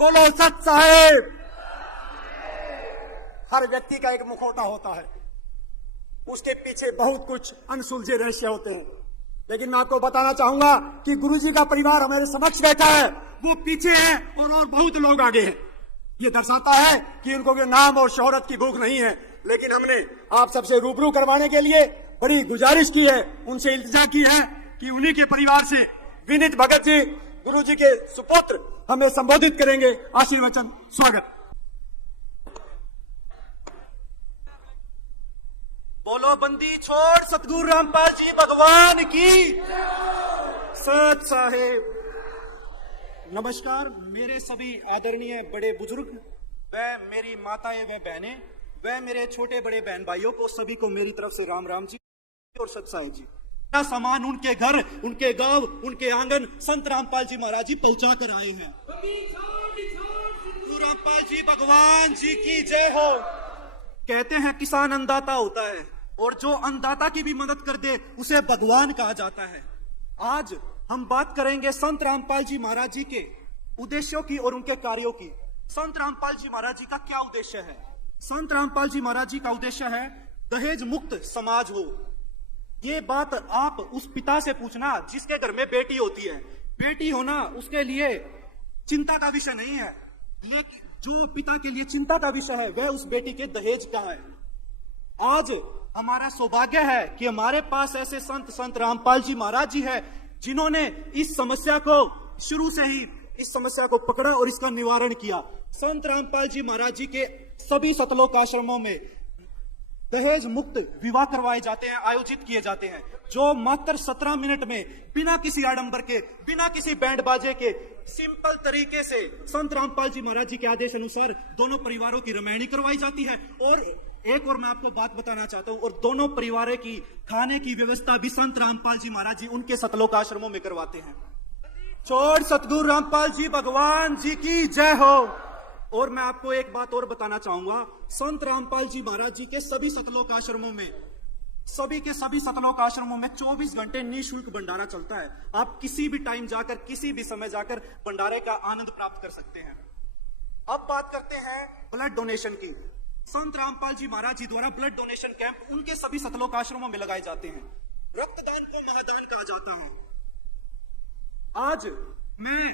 बोलो सत साहेब। हर व्यक्ति का एक मुखौटा होता है, उसके पीछे बहुत कुछ अनसुलझे रहस्य होते हैं। लेकिन मैं आपको बताना चाहूंगा कि गुरुजी का परिवार हमारे समक्ष बैठा है, वो पीछे है और बहुत लोग आगे हैं। ये दर्शाता है कि उनको नाम और शोहरत की भूख नहीं है। लेकिन हमने आप सबसे रूबरू करवाने के लिए बड़ी गुजारिश की है, उनसे इल्तिजा की है कि उन्हीं के परिवार से विनीत भगत जी, गुरुजी के सुपुत्र, हमें संबोधित करेंगे। आशीर्वचन, स्वागत। बोलो बंदी छोड़ सतगुरु रामपाल जी भगवान की। सत साहेब। नमस्कार मेरे सभी आदरणीय बड़े बुजुर्ग, वह मेरी माताएं व बहनें, वह मेरे छोटे बड़े बहन भाइयों को, सभी को मेरी तरफ से राम राम जी और सत साहेब जी। अपना सामान उनके घर, उनके गांव, उनके आंगन संत रामपाल जी महाराज जी पहुंचा कर आए हैं। सतगुरु रामपाल जी भगवान जी की जय हो। कहते हैं किसान अन्नदाता होता है और जो अन्नदाता की भी मदद कर दे उसे भगवान कहा जाता है। आज हम बात करेंगे संत रामपाल जी महाराज जी के उद्देश्यों की और उनके कार्यों की। संत रामपाल जी महाराज जी का क्या उद्देश्य है? संत रामपाल जी महाराज जी का उद्देश्य है दहेज मुक्त समाज हो। ये बात आप उस पिता से पूछना जिसके घर में बेटी होती है। बेटी होना उसके लिए चिंता का विषय नहीं है, लेकिन जो पिता के लिए चिंता का विषय है वह उस बेटी के दहेज का है। आज हमारा सौभाग्य है कि हमारे पास ऐसे संत रामपाल जी महाराज जी है जिन्होंने इस समस्या को शुरू से ही इस समस्या को पकड़ा और इसका निवारण किया। संत रामपाल जी महाराज जी के सभी सतलोक आश्रमों में दहेज मुक्त विवाह करवाए जाते हैं, आयोजित किए जाते हैं, जो मात्र 17 मिनट में बिना किसी आडंबर के, बिना किसी बैंड बाजे के, सिंपल तरीके से संत रामपाल जी महाराज जी के आदेश अनुसार दोनों परिवारों की रमैणी करवाई जाती है। और एक और मैं आपको बात बताना चाहता हूं, और दोनों परिवारों की खाने की व्यवस्था भी संत रामपाल जी महाराज जी उनके सतलोक आश्रमों में करवाते हैं। छोड़ सतगुरु रामपाल जी भगवान जी की जय हो। और मैं आपको एक बात और बताना चाहूंगा, संत रामपाल जी महाराज जी के सभी सतलोक आश्रमों में, सभी के सभी सतलोक आश्रमों में 24 घंटे निःशुल्क भंडारा चलता है। आप किसी भी टाइम जाकर, किसी भी समय जाकर भंडारे का आनंद प्राप्त कर सकते हैं। अब बात करते हैं ब्लड डोनेशन की। संत रामपाल जी महाराज जी द्वारा ब्लड डोनेशन कैंप उनके सभी सतलोक आश्रमों में लगाए जाते हैं। रक्तदान को महादान कहा जाता है। आज मैं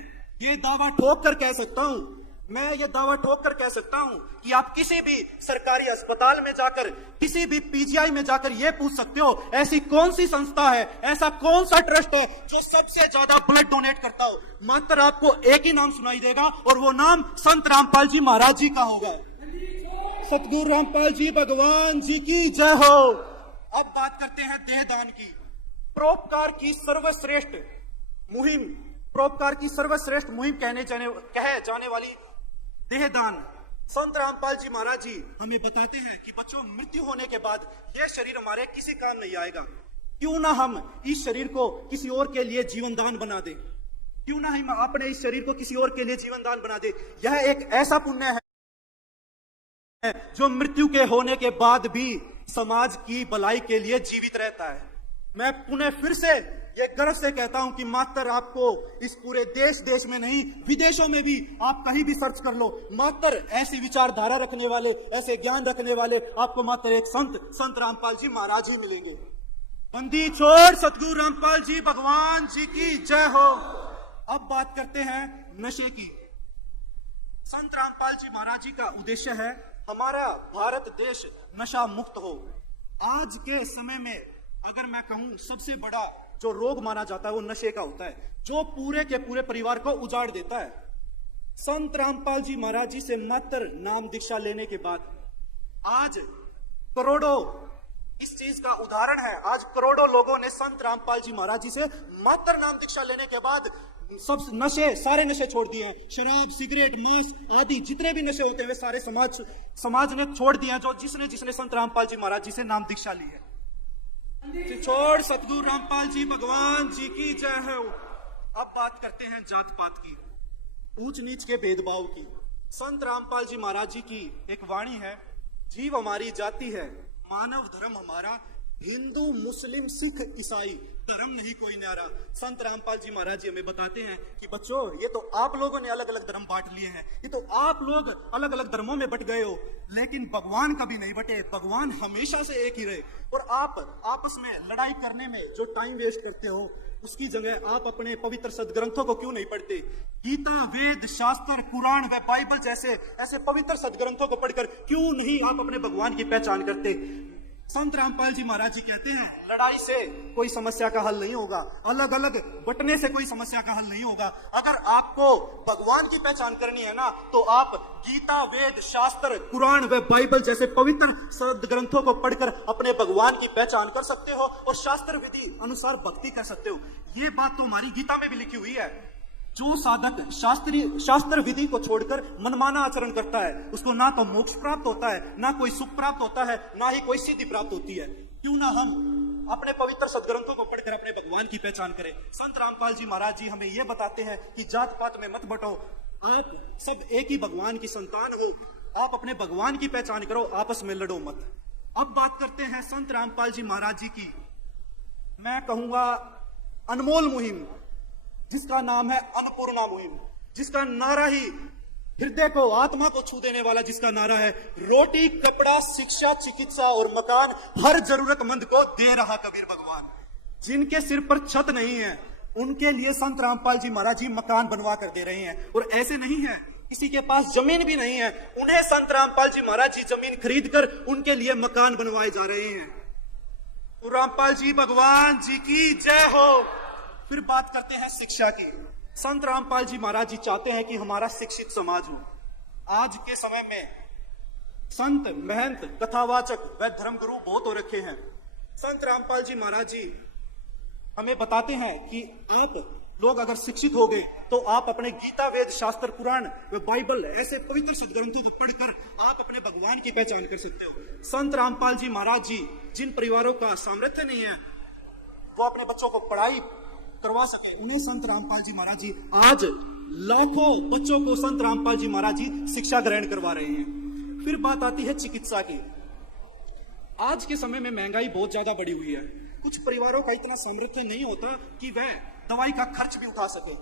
ये दावा ठोक कर कह सकता हूं कि आप किसी भी सरकारी अस्पताल में जाकर, किसी भी पीजीआई में जाकर ये पूछ सकते हो ऐसी कौन सी संस्था है, ऐसा कौन सा ट्रस्ट है जो सबसे ज्यादा ब्लड डोनेट करता हो। मात्र आपको एक ही नाम सुनाई देगा और वो नाम संत रामपाल जी महाराज जी का होगा। सतगुरु रामपाल जी भगवान जी की जय हो। अब बात करते हैं देहदान की। परोपकार की सर्वश्रेष्ठ मुहिम कहे जाने वाली देहदान। संत रामपाल जी महाराज जी हमें बताते हैं कि बच्चों, मृत्यु होने के बाद यह शरीर हमारे किसी काम नहीं आएगा। क्यों ना हम इस शरीर को किसी और के लिए जीवन दान बना दे, क्यों ना हम अपने इस शरीर को किसी और के लिए जीवन दान बना दे। यह एक ऐसा पुण्य है जो मृत्यु के होने के बाद भी समाज की भलाई के लिए जीवित रहता है। मैं पुनः फिर से ये गर्व से कहता हूं कि मात्र आपको इस पूरे देश में नहीं, विदेशों में भी आप कहीं भी सर्च कर लो, मात्र ऐसी विचारधारा रखने वाले, ऐसे ज्ञान रखने वाले आपको मात्र एक संत रामपाल जी महाराज ही मिलेंगे। बंदी छोड़ सतगुरु रामपाल जी भगवान जी की जय हो। अब बात करते हैं नशे की। संत रामपाल जी महाराज जी का उद्देश्य है हमारा भारत देश नशा मुक्त हो। आज के समय में अगर मैं कहूं सबसे बड़ा जो रोग माना जाता है वो नशे का होता है, जो पूरे के पूरे परिवार को उजाड़ देता है। संत रामपाल जी महाराज जी से मात्र नाम दीक्षा लेने के बाद आज करोड़ों, इस चीज का उदाहरण है, आज करोड़ों लोगों ने संत रामपाल जी महाराज जी से मात्र नाम दीक्षा लेने के बाद सब सारे नशे छोड़ दिए हैं। शराब, सिगरेट, मांस आदि जितने भी नशे होते हैं वे सारे समाज ने छोड़ दिए हैं, जो जिसने संत रामपाल जी महाराज जी से नाम दीक्षा ली है। छोड़ सतगुरु रामपाल जी भगवान जी की जय हो। अब बात करते हैं जात पात की, ऊंच नीच के भेदभाव की। संत रामपाल जी महाराज जी की एक वाणी है, जीव हमारी जाति है, मानव धर्म हमारा, हिंदू मुस्लिम सिख ईसाई धर्म नहीं कोई न्यारा। संत रामपाल जी महाराज जी हमें बताते हैं कि बच्चों, ये तो आप लोगों ने अलग अलग धर्म बांट लिए हैं, ये तो आप लोग अलग अलग धर्मों में बट गए हो, लेकिन भगवान कभी नहीं बटे। भगवान हमेशा से एक ही रहे। और आप आपस में लड़ाई करने में जो टाइम वेस्ट करते हो, उसकी जगह आप अपने पवित्र सदग्रंथों को क्यों नहीं पढ़ते? गीता, वेद, शास्त्र, कुरान व बाइबल जैसे ऐसे पवित्र सदग्रंथों को पढ़कर क्यों नहीं आप अपने भगवान की पहचान करते? संत रामपाल जी महाराज जी कहते हैं, लड़ाई से कोई समस्या का हल नहीं होगा, अलग अलग बटने से कोई समस्या का हल नहीं होगा। अगर आपको भगवान की पहचान करनी है ना, तो आप गीता, वेद, शास्त्र, कुरान व बाइबल जैसे पवित्र सदग्रंथों को पढ़कर अपने भगवान की पहचान कर सकते हो और शास्त्र विधि अनुसार भक्ति कर सकते हो। ये बात तो हमारी गीता में भी लिखी हुई है। जो साधक शास्त्र विधि को छोड़कर मनमाना आचरण करता है, उसको ना तो मोक्ष प्राप्त होता है, ना कोई सुख प्राप्त होता है, ना ही कोई सिद्धि प्राप्त होती है। क्यों ना हम अपने पवित्र सदग्रंथों को पढ़कर अपने भगवान की पहचान करें। संत रामपाल जी महाराज जी हमें यह बताते हैं कि जात पात में मत बटो, आप सब एक ही भगवान की संतान हो, आप अपने भगवान की पहचान करो, आपस में लड़ो मत। अब बात करते हैं संत रामपाल जी महाराज जी की, मैं कहूंगा अनमोल मुहिम, जिसका नाम है अन्नपूर्णा मुहिम, जिसका नारा ही हृदय को, आत्मा को छू देने वाला, जिसका नारा है रोटी, कपड़ा, शिक्षा, चिकित्सा और मकान हर जरूरतमंद को दे रहा कबीर भगवान। जिनके सिर पर छत नहीं है, उनके लिए संत रामपाल जी महाराज जी मकान बनवा कर दे रहे हैं। और ऐसे नहीं है किसी के पास जमीन भी नहीं है, उन्हें संत रामपाल जी महाराज जी जमीन खरीद कर उनके लिए मकान बनवाए जा रहे हैं। तो रामपाल जी भगवान जी की जय हो। फिर बात करते हैं शिक्षा की। संत रामपाल जी महाराज जी चाहते हैं कि हमारा शिक्षित समाज हो। आज के समय में संत, महंत, कथावाचक व धर्मगुरु बहुत हो रखे हैं। संत रामपाल जी महाराज जी हमें बताते हैं कि आप लोग अगर शिक्षित हो गए तो आप अपने गीता, वेद, शास्त्र, पुराण व बाइबल ऐसे पवित्र सदग्रंथों को पढ़कर आप अपने भगवान की पहचान कर सकते हो। संत रामपाल जी महाराज जी जिन परिवारों का सामर्थ्य नहीं है वो अपने बच्चों को पढ़ाई करवा सके, उन्हें संत रामपाल जी महाराज जी आज लाखों बच्चों को संत रामपाल जी महाराज जी शिक्षा ग्रहण करवा रहे हैं। फिर बात आती है चिकित्सा की। आज के समय में महंगाई बहुत ज्यादा बढ़ी हुई है। कुछ परिवारों का इतना सामर्थ्य नहीं होता कि वह दवाई का खर्च भी उठा सके।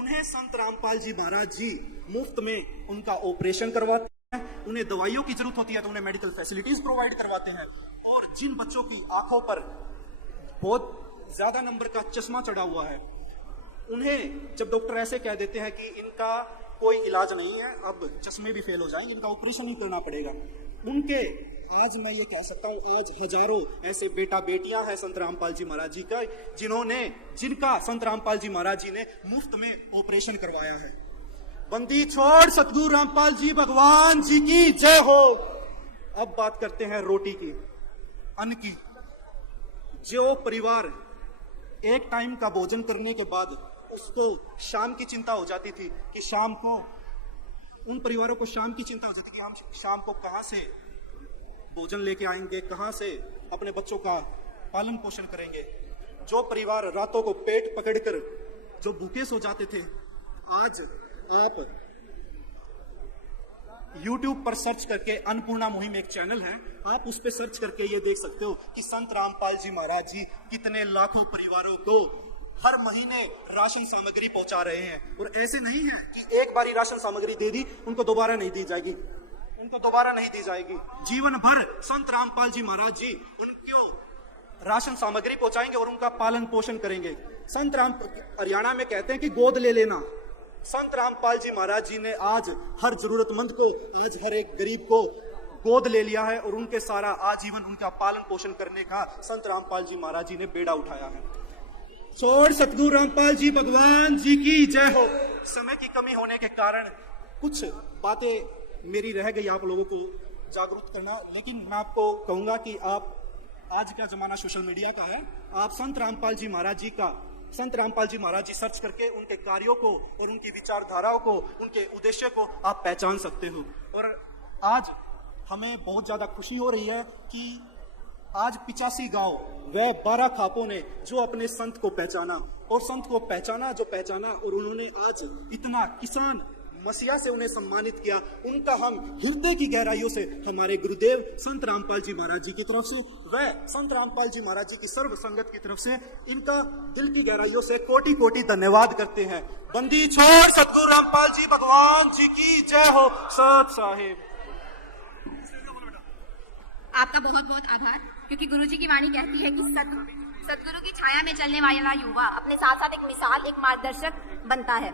उन्हें संत रामपाल जी महाराज जी मुफ्त में उनका ऑपरेशन करवाते हैं। उन्हें दवाइयों की जरूरत होती है तो उन्हें मेडिकल फैसिलिटीज प्रोवाइड करवाते हैं। और जिन बच्चों की आंखों पर बहुत ज्यादा नंबर का चश्मा चढ़ा हुआ है, उन्हें जब डॉक्टर ऐसे कह देते हैं कि इनका कोई इलाज नहीं है, अब चश्मे भी फेल हो जाएंगे, इनका ऑपरेशन ही करना पड़ेगा, उनके आज मैं ये कह सकता हूं, आज हजारों ऐसे बेटा बेटियां हैं संत रामपाल जी महाराज जी का, जिनका संत रामपाल जी महाराज जी ने मुफ्त में ऑपरेशन करवाया है। बंदी छोड़ सतगुरु रामपाल जी भगवान जी की जय हो। अब बात करते हैं रोटी की, अन्न की। जो परिवार एक टाइम का भोजन करने के बाद उसको शाम की चिंता हो जाती थी कि शाम को, उन परिवारों को शाम की चिंता हो जाती कि हम शाम को कहां से भोजन लेके आएंगे, कहां से अपने बच्चों का पालन पोषण करेंगे। जो परिवार रातों को पेट पकड़कर जो भूखे सो जाते थे, आज आप YouTube पर सर्च करके, अन्नपूर्णा मुहिम एक चैनल है, आप उस पर सर्च करके ये देख सकते हो कि संत रामपाल जी महाराज जी कितने लाखों परिवारों को हर महीने राशन सामग्री पहुंचा रहे हैं। और ऐसे नहीं है कि एक बारी राशन सामग्री दे दी उनको दोबारा नहीं दी जाएगी, जीवन भर संत रामपाल जी महाराज जी उनको राशन सामग्री पहुंचाएंगे और उनका पालन पोषण करेंगे। संत राम हरियाणा में कहते हैं कि गोद ले लेना। संत रामपाल जी महाराज जी ने आज हर जरूरतमंद को, आज हर एक गरीब को गोद ले लिया है और उनके सारा आजीवन उनका पालन पोषण करने का संत रामपाल जी महाराज जी ने बेड़ा उठाया है। छोड़ सतगुरु रामपाल जी भगवान जी की जय हो। समय की कमी होने के कारण कुछ बातें मेरी रह गई आप लोगों को जागरूक करना, लेकिन मैं आपको कहूंगा कि आप, आज का जमाना सोशल मीडिया का है, आप संत रामपाल जी महाराज जी सर्च करके उनके कार्यों को और उनकी विचारधाराओं को, उनके उद्देश्य को आप पहचान सकते हो। और आज हमें बहुत ज्यादा खुशी हो रही है कि आज 85 गांव व 12 खापों ने जो अपने संत को पहचाना और संत को पहचाना और उन्होंने आज इतना किसान मसीहा से उन्हें सम्मानित किया, उनका हम हृदय की गहराइयों से हमारे गुरुदेव संत रामपाल जी महाराज जी की तरफ से व संत रामपाल जी महाराज जी की सर्व संगत की तरफ से इनका दिल की गहराइयों से कोटि कोटि धन्यवाद करते हैं। बंदी छोड़ सतगुरु रामपाल जी भगवान जी की जय हो। सत साहिब। आपका बहुत बहुत आभार, क्योंकि गुरुजी की वाणी कहती है कि सदगुरु की छाया में चलने वाला युवा अपने साथ साथ एक मिसाल, एक मार्गदर्शक बनता है।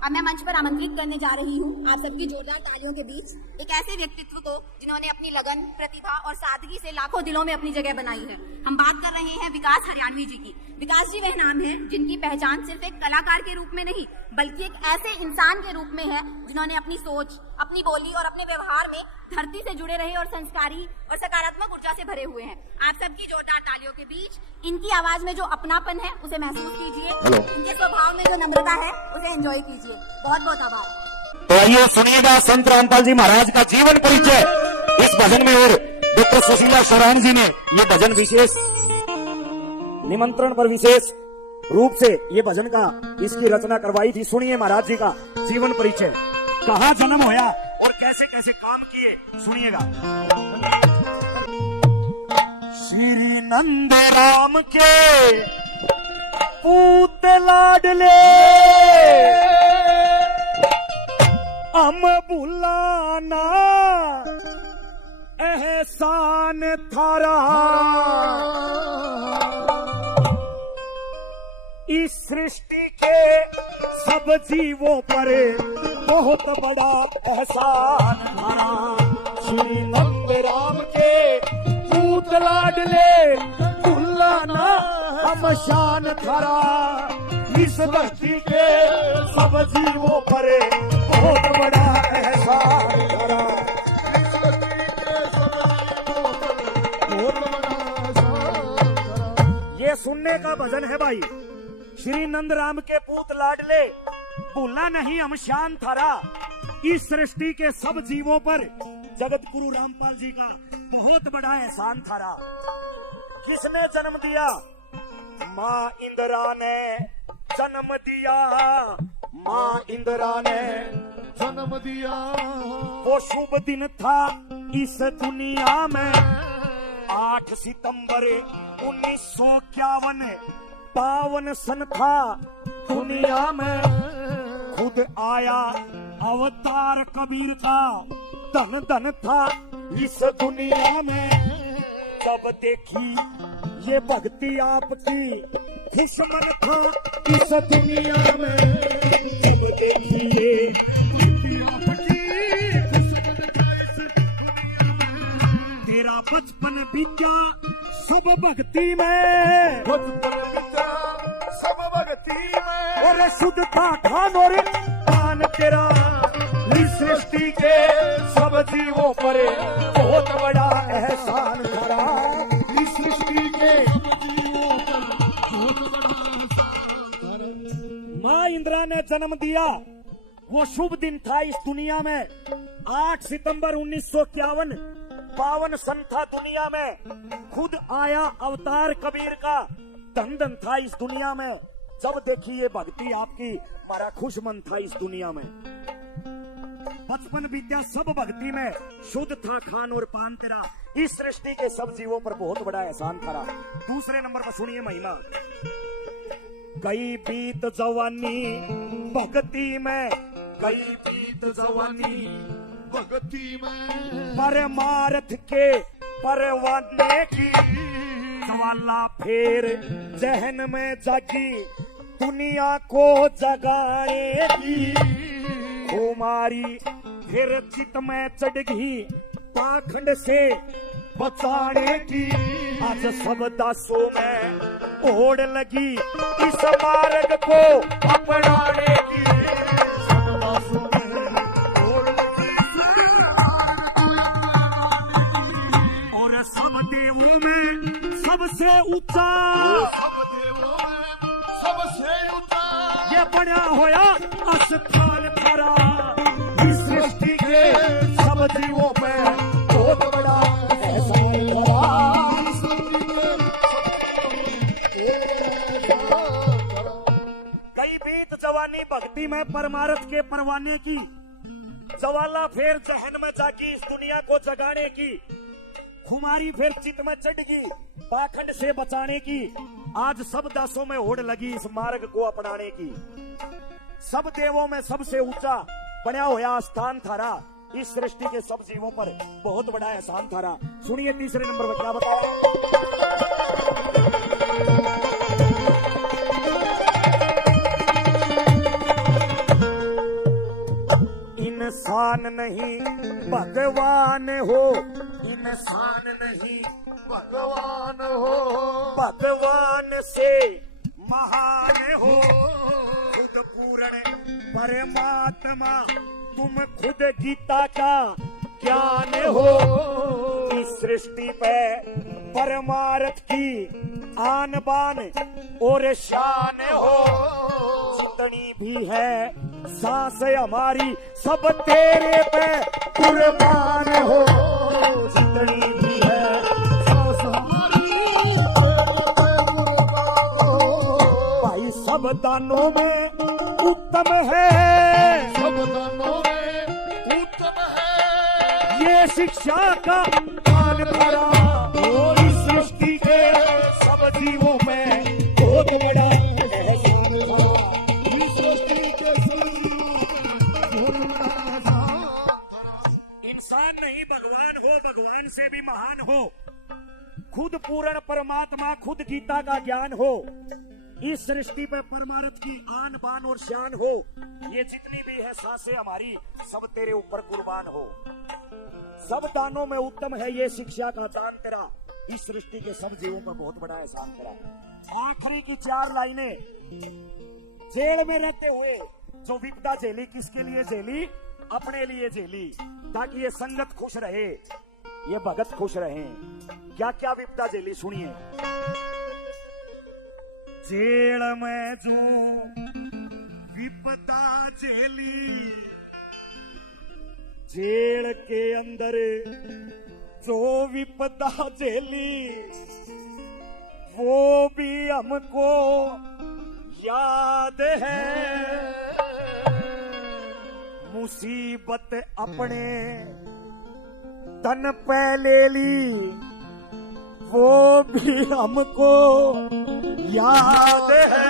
अब मैं मंच पर आमंत्रित करने जा रही हूँ आप सबकी जोरदार तालियों के बीच एक ऐसे व्यक्तित्व को जिन्होंने अपनी लगन, प्रतिभा और सादगी से लाखों दिलों में अपनी जगह बनाई है। हम बात कर रहे हैं विकास हरियाणवी जी की। विकास जी वह नाम है जिनकी पहचान सिर्फ एक कलाकार के रूप में नहीं, बल्कि एक ऐसे इंसान के रूप में है जिन्होंने अपनी सोच, अपनी बोली और अपने व्यवहार में धरती से जुड़े रहे और संस्कारी और सकारात्मक ऊर्जा से भरे हुए हैं। आप सबकी जोरदार तालियों के बीच इनकी आवाज में जो अपनापन है उसे महसूस कीजिए, इनके स्वभाव में जो नम्रता है उसे एंजॉय कीजिए। बहुत बहुत आभार। तो आइए सुनिएगा संत रामपाल जी महाराज का जीवन परिचय इस भजन में। और डॉक्टर सुशीला शरण जी ने ये भजन विशेष निमंत्रण पर विशेष रूप से ये भजन का इसकी रचना करवाई थी। सुनिए महाराज जी का जीवन परिचय, कहाँ जन्म होया और कैसे कैसे काम किए, सुनिएगा। श्री नंद राम के पूत लाडले हम भुलाना एहसान थारा, इस सृष्टि के सब जीवों पर बहुत बड़ा एहसान थारा। श्री नंद राम के पूत लाडले भुलाना हम शान थारा, इस धरती के सब जीवों पर बहुत बड़ा एहसान थारा। ये सुनने का भजन है भाई। श्री नंद राम के पूत लाडले भूलना नहीं हम शान थारा, इस सृष्टि के सब जीवों पर जगत गुरु रामपाल जी का बहुत बड़ा एहसान थारा। किसने जन्म दिया? माँ इंदिरा ने जन्म दिया, माँ इंदिरा ने जन्म दिया। वो शुभ दिन था इस दुनिया में 8 सितंबर 1951 पावन सन था दुनिया में। खुद आया अवतार कबीर का, धन धन था इस दुनिया में। जब देखी ये भक्ति आपकी दुश्मन था इस दुनिया में। जब देखी ये भक्ति आपकी दुश्मन था इस दुनिया में। तेरा बचपन बीता सब भक्ति में, बचपन बीता सब भक्ति में। और शुद्ध था खान और पान तेरा, इस सृष्टि के सब जीवों पर बहुत बड़ा एहसान करा। इस सृष्टि के सब जीवों पर बहुत बड़ा एहसान करा। माँ इंदिरा ने जन्म दिया, वो शुभ दिन था इस दुनिया में। 8 सितंबर 1951 पावन सन था दुनिया में। खुद आया अवतार कबीर का, धन धन था इस दुनिया में। जब देखी ये भक्ति आपकी, मारा खुश मन था इस दुनिया में। बचपन बीत्या सब भक्ति में, शुद्ध था खान और पान तेरा, इस सृष्टि के सब जीवों पर बहुत बड़ा एहसान करा। दूसरे नंबर पर सुनिए महिमा। गई बीत जवानी भक्ति में, गई बीत जवानी भक्ति में। परमार्थ के परवाने की ज्वाला फेर जहन में जागी, दुनिया को जगाएगी। कुमारी फिर चित में चढ़गी, पाखंड से बचाने की। आज सब दासों में ओढ़ लगी, इस मार्ग को अपनाने की। सब दासों में ओढ़ लगी, और सब देवों में सबसे ऊंचा, सब देवों में सबसे ऊंचा ये बना होया अस्पताल थारा। इस सृष्टि के सब जीवों पे बहुत बड़ा एहसान करा। कई बीत जवानी भक्ति में परमार्थ के परवाने की, ज्वाला फिर जहन में जागी इस दुनिया को जगाने की, खुमारी फिर चित में चढ़गी पाखंड से बचाने की। आज सब दासों में होड़ लगी इस मार्ग को अपनाने की। सब देवों में सबसे ऊंचा बना हुआ स्थान थारा, इस सृष्टि के सब जीवों पर बहुत बड़ा एहसान थारा। सुनिए तीसरे नंबर पर क्या बताया। इंसान नहीं भगवान हो, इंसान नहीं भगवान हो, भगवान से महान हो, खुद पूर्ण परमात्मा तुम खुद गीता का ज्ञान हो। इस सृष्टि पे परमार्थ की आन बान और शान हो, जितनी भी है सांस हमारी सब तेरे पे कुर्बान हो, जितनी भी है सांस हमारी भाई सब दानों में उत्तम है, सब दानों में उत्तम है ये शिक्षा का दान करा। और इस सृष्टि के सब जीवों में बहुत बड़ा एहसान करा। इस सृष्टि के सब जीवों में बहुत बड़ा एहसान। इंसान नहीं भगवान हो, भगवान से भी महान हो, खुद पूर्ण परमात्मा खुद गीता का ज्ञान हो, इस सृष्टि पे परमार्थ की आन बान और शान हो, ये जितनी भी है सांसें हमारी सब तेरे ऊपर कुर्बान हो। सब दानों में उत्तम है ये शिक्षा का दान तेरा, इस सृष्टि के सब जीवों पर बहुत बड़ा एहसान तेरा। आखिरी की 4 लाइनें, जेल में रहते हुए जो विपदा झेली, किसके लिए झेली? अपने लिए झेली, ताकि ये संगत खुश रहे, ये भगत खुश रहे। क्या क्या विपदा झेली सुनिए। जेल में जो विपदा झेली, जेल के अंदर जो विपदा झेली, वो भी हमको याद है। मुसीबत अपने तन पे ले ली, वो भी हमको याद है।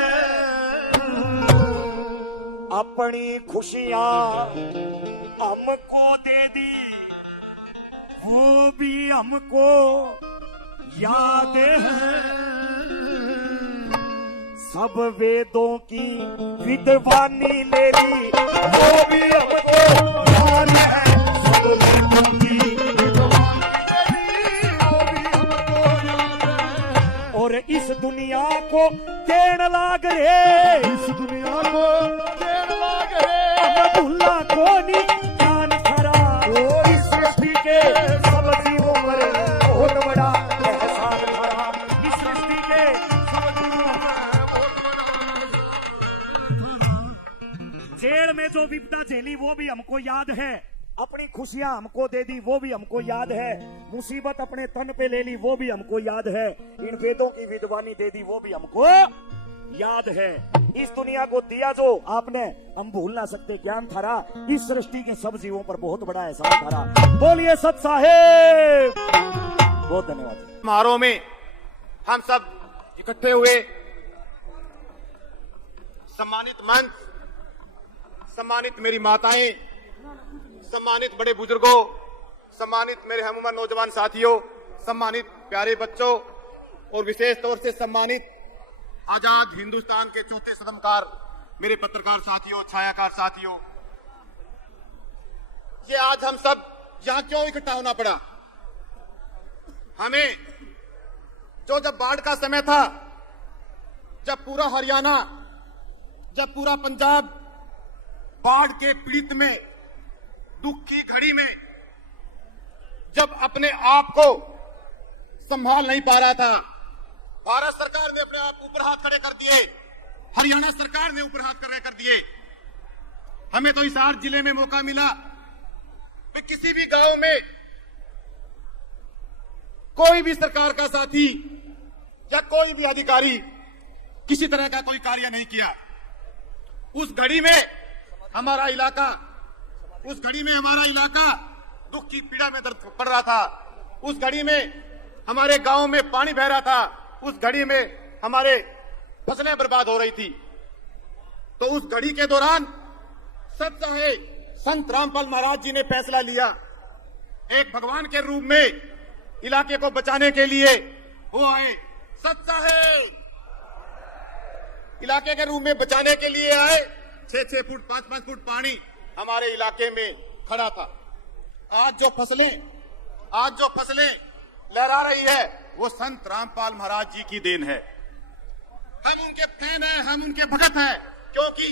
अपनी खुशियां हमको दे दी, वो भी हमको याद है। सब वेदों की विद्वानी ले ली, वो भी हमको याद है। सब वेदों की और इस दुनिया को देन लाग रे, इस दुनिया को देन लाग रे, अब्दुल्ला को नहीं जान खरा। इस सृष्टि के सब जीवों पर बहुत बड़ा एहसान खरा। इस सृष्टि के सब जीवों पर जेल में जो विपदा झेली वो भी हमको याद है। अपनी खुशियां हमको दे दी, वो भी हमको याद है। मुसीबत अपने तन पे ले ली, वो भी हमको याद है। इन वेदों की विद्वानी दे दी, वो भी हमको याद है। इस दुनिया को दिया जो आपने, हम भूल ना सकते ज्ञान थारा। इस सृष्टि के सब जीवों पर बहुत बड़ा एहसान थारा। बोलिए सत साहेब, बहुत धन्यवाद। समारोह में हम सब इकट्ठे हुए, सम्मानित मंच, सम्मानित मेरी माताएं, सम्मानित बड़े बुजुर्गों, सम्मानित मेरे हमउम्र नौजवान साथियों, सम्मानित प्यारे बच्चों और विशेष तौर से सम्मानित आजाद हिंदुस्तान के चौथे सदमकार मेरे पत्रकार साथियों, छायाकार साथियों, ये आज हम सब यहां क्यों इकट्ठा होना पड़ा? हमें जब बाढ़ का समय था, जब पूरा हरियाणा, जब पूरा पंजाब बाढ़ के पीड़ित में, दुख की घड़ी में, जब अपने आप को संभाल नहीं पा रहा था, भारत सरकार ने अपने आप ऊपर हाथ खड़े कर दिए, हरियाणा सरकार ने ऊपर हाथ खड़े कर दिए। हमें तो हिसार जिले में मौका मिला कि किसी भी गांव में कोई भी सरकार का साथी या कोई भी अधिकारी किसी तरह का कोई कार्य नहीं किया। उस घड़ी में हमारा इलाका उस घड़ी में हमारा इलाका दुख की पीड़ा में दर्द पड़ रहा था। उस घड़ी में हमारे गांव में पानी बह रहा था। उस घड़ी में हमारे फसलें बर्बाद हो रही थी। तो उस घड़ी के दौरान सच है, संत रामपाल महाराज जी ने फैसला लिया। एक भगवान के रूप में इलाके को बचाने के लिए वो आए। सच है, इलाके के रूप में बचाने के लिए आए। 6-6 फुट 5-5 फुट पानी हमारे इलाके में खड़ा था। आज जो फसलें लहरा रही है वो संत रामपाल महाराज जी की देन है। हम उनके फैन हैं, हम उनके भगत हैं, क्योंकि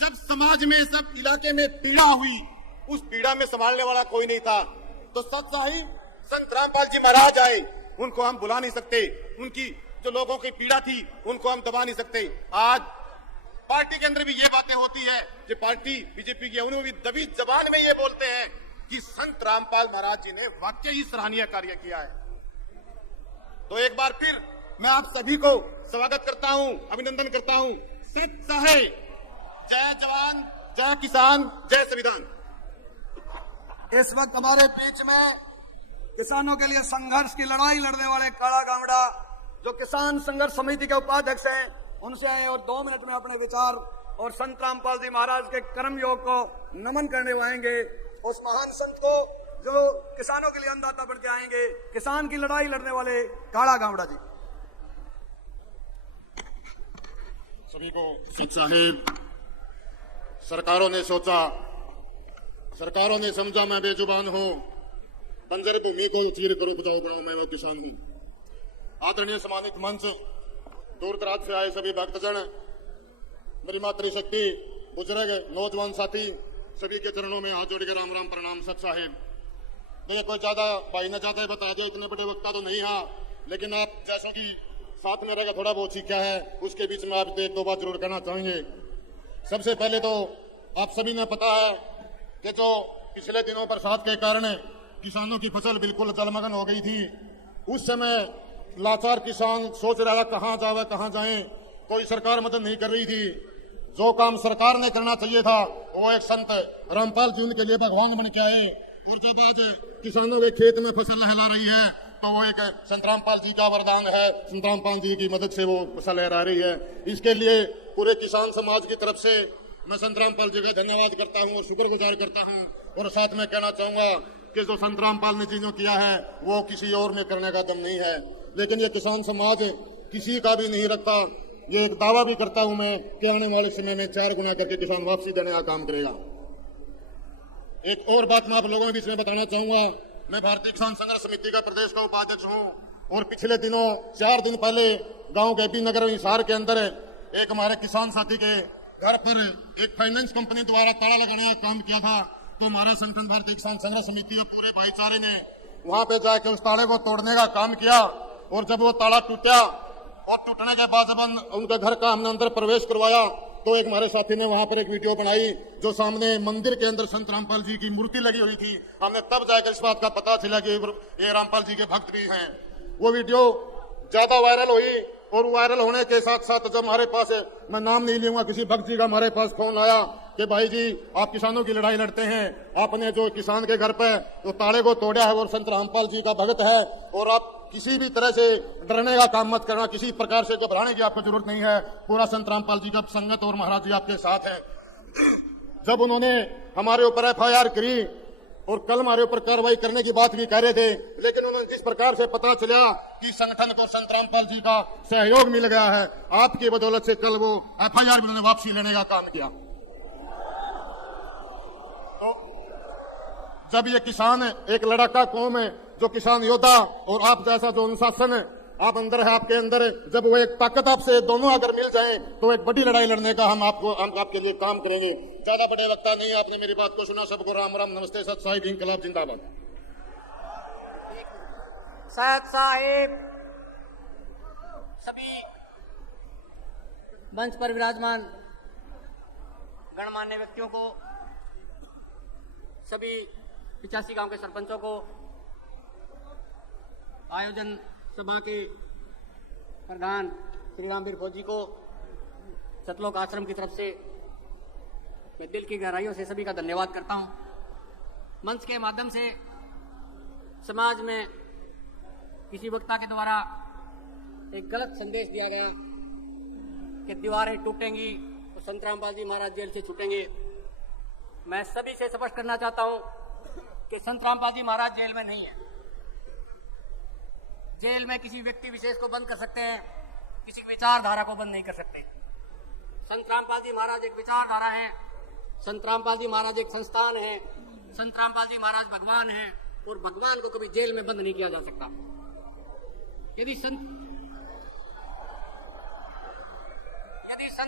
जब समाज में सब इलाके में पीड़ा हुई, उस पीड़ा में संभालने वाला कोई नहीं था। तो सत्साही संत रामपाल जी महाराज आए। उनको हम बुला नहीं सकते, उनकी जो लोगों की पीड़ा थी उनको हम दबा नहीं सकते। आज पार्टी के अंदर भी ये बातें होती है, जो पार्टी बीजेपी की है उन्होंने भी दबी जबान में ये बोलते हैं कि संत रामपाल महाराज जी ने वाकई ही सराहनीय कार्य किया है। तो एक बार फिर मैं आप सभी को स्वागत करता हूं, अभिनंदन करता हूं। सच है, जय जवान, जय किसान, जय संविधान। इस वक्त हमारे बीच में किसानों के लिए संघर्ष की लड़ाई लड़ने वाले काला गामड़ा जो किसान संघर्ष समिति के उपाध्यक्ष हैं, उनसे आए और 2 मिनट में अपने विचार और संत रामपाल जी महाराज के कर्म योग को नमन करने आएंगे। उस महान संत को जो किसानों के लिए अन्नदाता बन के आएंगे, किसान की लड़ाई लड़ने वाले काला गामड़ा जी। सभी को सच साहेब, सरकारों ने सोचा, सरकारों ने समझा मैं बेजुबान हूं, बंजर भूमि को चीर कर उपजाऊ बनाऊं, मैं वो किसान हूं। आदरणीय सम्मानित मंच, दूर दराज से आए सभी भक्तजन, मेरी मातृशक्ति, बुजुर्ग, नौजवान साथी, सभी के चरणों में हाथ जोड़ के राम राम प्रणाम। सच साहेब, देखिए कोई ज्यादा भाई न चाहते बता दो, इतने बड़े वक्ता तो नहीं है, लेकिन आप जैसों की साथ में रहेगा थोड़ा बहुत सीखा है, उसके बीच में आप 1-2 बात जरूर कहना चाहेंगे। सबसे पहले तो आप सभी ने पता है कि जो पिछले दिनों बरसात के कारण किसानों की फसल बिल्कुल जलमग्न हो गई थी। उस समय लाचार किसान सोच रहा था कहां जावे कहां जाए, कोई सरकार मदद नहीं कर रही थी। जो काम सरकार ने करना चाहिए था वो एक संत रामपाल जी उनके लिए भगवान बन के आए। और जब आज किसानों के खेत में फसल लहरा रही है तो वो एक संत रामपाल जी का वरदान है, संत रामपाल जी की मदद से वो फसल लहरा रही है। इसके लिए पूरे किसान समाज की तरफ से मैं संत रामपाल जी का धन्यवाद करता हूं और शुक्रगुजार करता हूं। और साथ में कहना चाहूंगा कि जो संत रामपाल ने चीजों किया है वो किसी और में करने का दम नहीं है, लेकिन ये किसान समाज किसी का भी नहीं रखता। ये एक दावा भी करता हूं मैं कि आने वाले समय में 4 गुना करके किसान वापसी देने का काम करेगा। एक और बात मैं आप लोगों के बीच में बताना चाहूंगा, मैं भारतीय किसान संघर्ष समिति का प्रदेश का उपाध्यक्ष हूं और पिछले दिनों 4 दिन पहले गांव के नगर हिसार के अंदर एक हमारे किसान साथी के घर पर एक फाइनेंस कंपनी द्वारा ताला लगाने का काम किया था। तो हमारा संगठन भारतीय किसान संघर्ष समिति और पूरे भाईचारे ने वहां पे जाकर उस ताले को तोड़ने का काम किया। और जब वो ताला टूटा और टूटने के बाद जब उनके घर का हमने अंदर प्रवेश करवाया तो एक हमारे साथी ने वहां पर एक वीडियो बनाई जो सामने मंदिर के अंदर संत रामपाल जी की मूर्ति लगी हुई थी। हमने तब जाकर इस बात का पता चला कि ये रामपाल जी के भक्त भी हैं। वो वीडियो ज्यादा वायरल हुई और वायरल होने के साथ साथ जब हमारे पास, मैं नाम नहीं लूंगा, किसी भक्त जी का हमारे पास फोन आया कि भाई जी आप किसानों की लड़ाई लड़ते हैं, आपने जो किसान के घर पे तो ताले को तोड़ा है और संत रामपाल जी का भगत है और आप किसी भी तरह से डरने का काम मत करना, किसी प्रकार से घबराने की आपको जरूरत नहीं है, पूरा संत रामपाल जी का संगत और महाराज जी आपके साथ है। जब उन्होंने हमारे ऊपर FIR करी और कल हमारे ऊपर कार्रवाई करने की बात भी कह रहे थे, लेकिन उन्होंने जिस प्रकार से पता चला कि संगठन को संत रामपाल जी का सहयोग मिल गया है, आपकी बदौलत से कल वो FIR भी उन्होंने वापसी लेने का काम किया। तो जब ये किसान एक लड़ाका कौम है, जो किसान योद्धा और आप जैसा जो अनुशासन आप अंदर है, आपके अंदर, जब वो एक ताकत आपसे दोनों अगर मिल जाए तो एक बड़ी लड़ाई लड़ने का हम आपके लिए काम करेंगे। ज्यादा बड़े वक्ता नहीं, आपने मेरी बात को सुना। सबको राम राम, नमस्ते, सत साहिब, इंकलाब जिंदाबाद। सत साहिब, सभी मंच पर विराजमान गणमान्य व्यक्तियों को, सभी 85 गांव के सरपंचों को, आयोजन सभा के प्रधान श्री रामवीर फौजी को, सतलोक आश्रम की तरफ से मैं दिल की गहराइयों से सभी का धन्यवाद करता हूं। मंच के माध्यम से समाज में किसी वक्ता के द्वारा एक गलत संदेश दिया गया कि दीवारें टूटेंगी तो संत रामपाल जी महाराज जेल से छूटेंगे। मैं सभी से स्पष्ट करना चाहता हूं कि संत रामपाल जी महाराज जेल में नहीं है। जेल में किसी व्यक्ति विशेष को बंद कर सकते हैं, किसी विचारधारा को बंद नहीं कर सकते। संत रामपाल जी महाराज एक विचारधारा है, संत रामपाल जी महाराज एक संस्थान है, संत रामपाल जी महाराज भगवान है और भगवान को कभी जेल में बंद नहीं किया जा सकता। यदि संत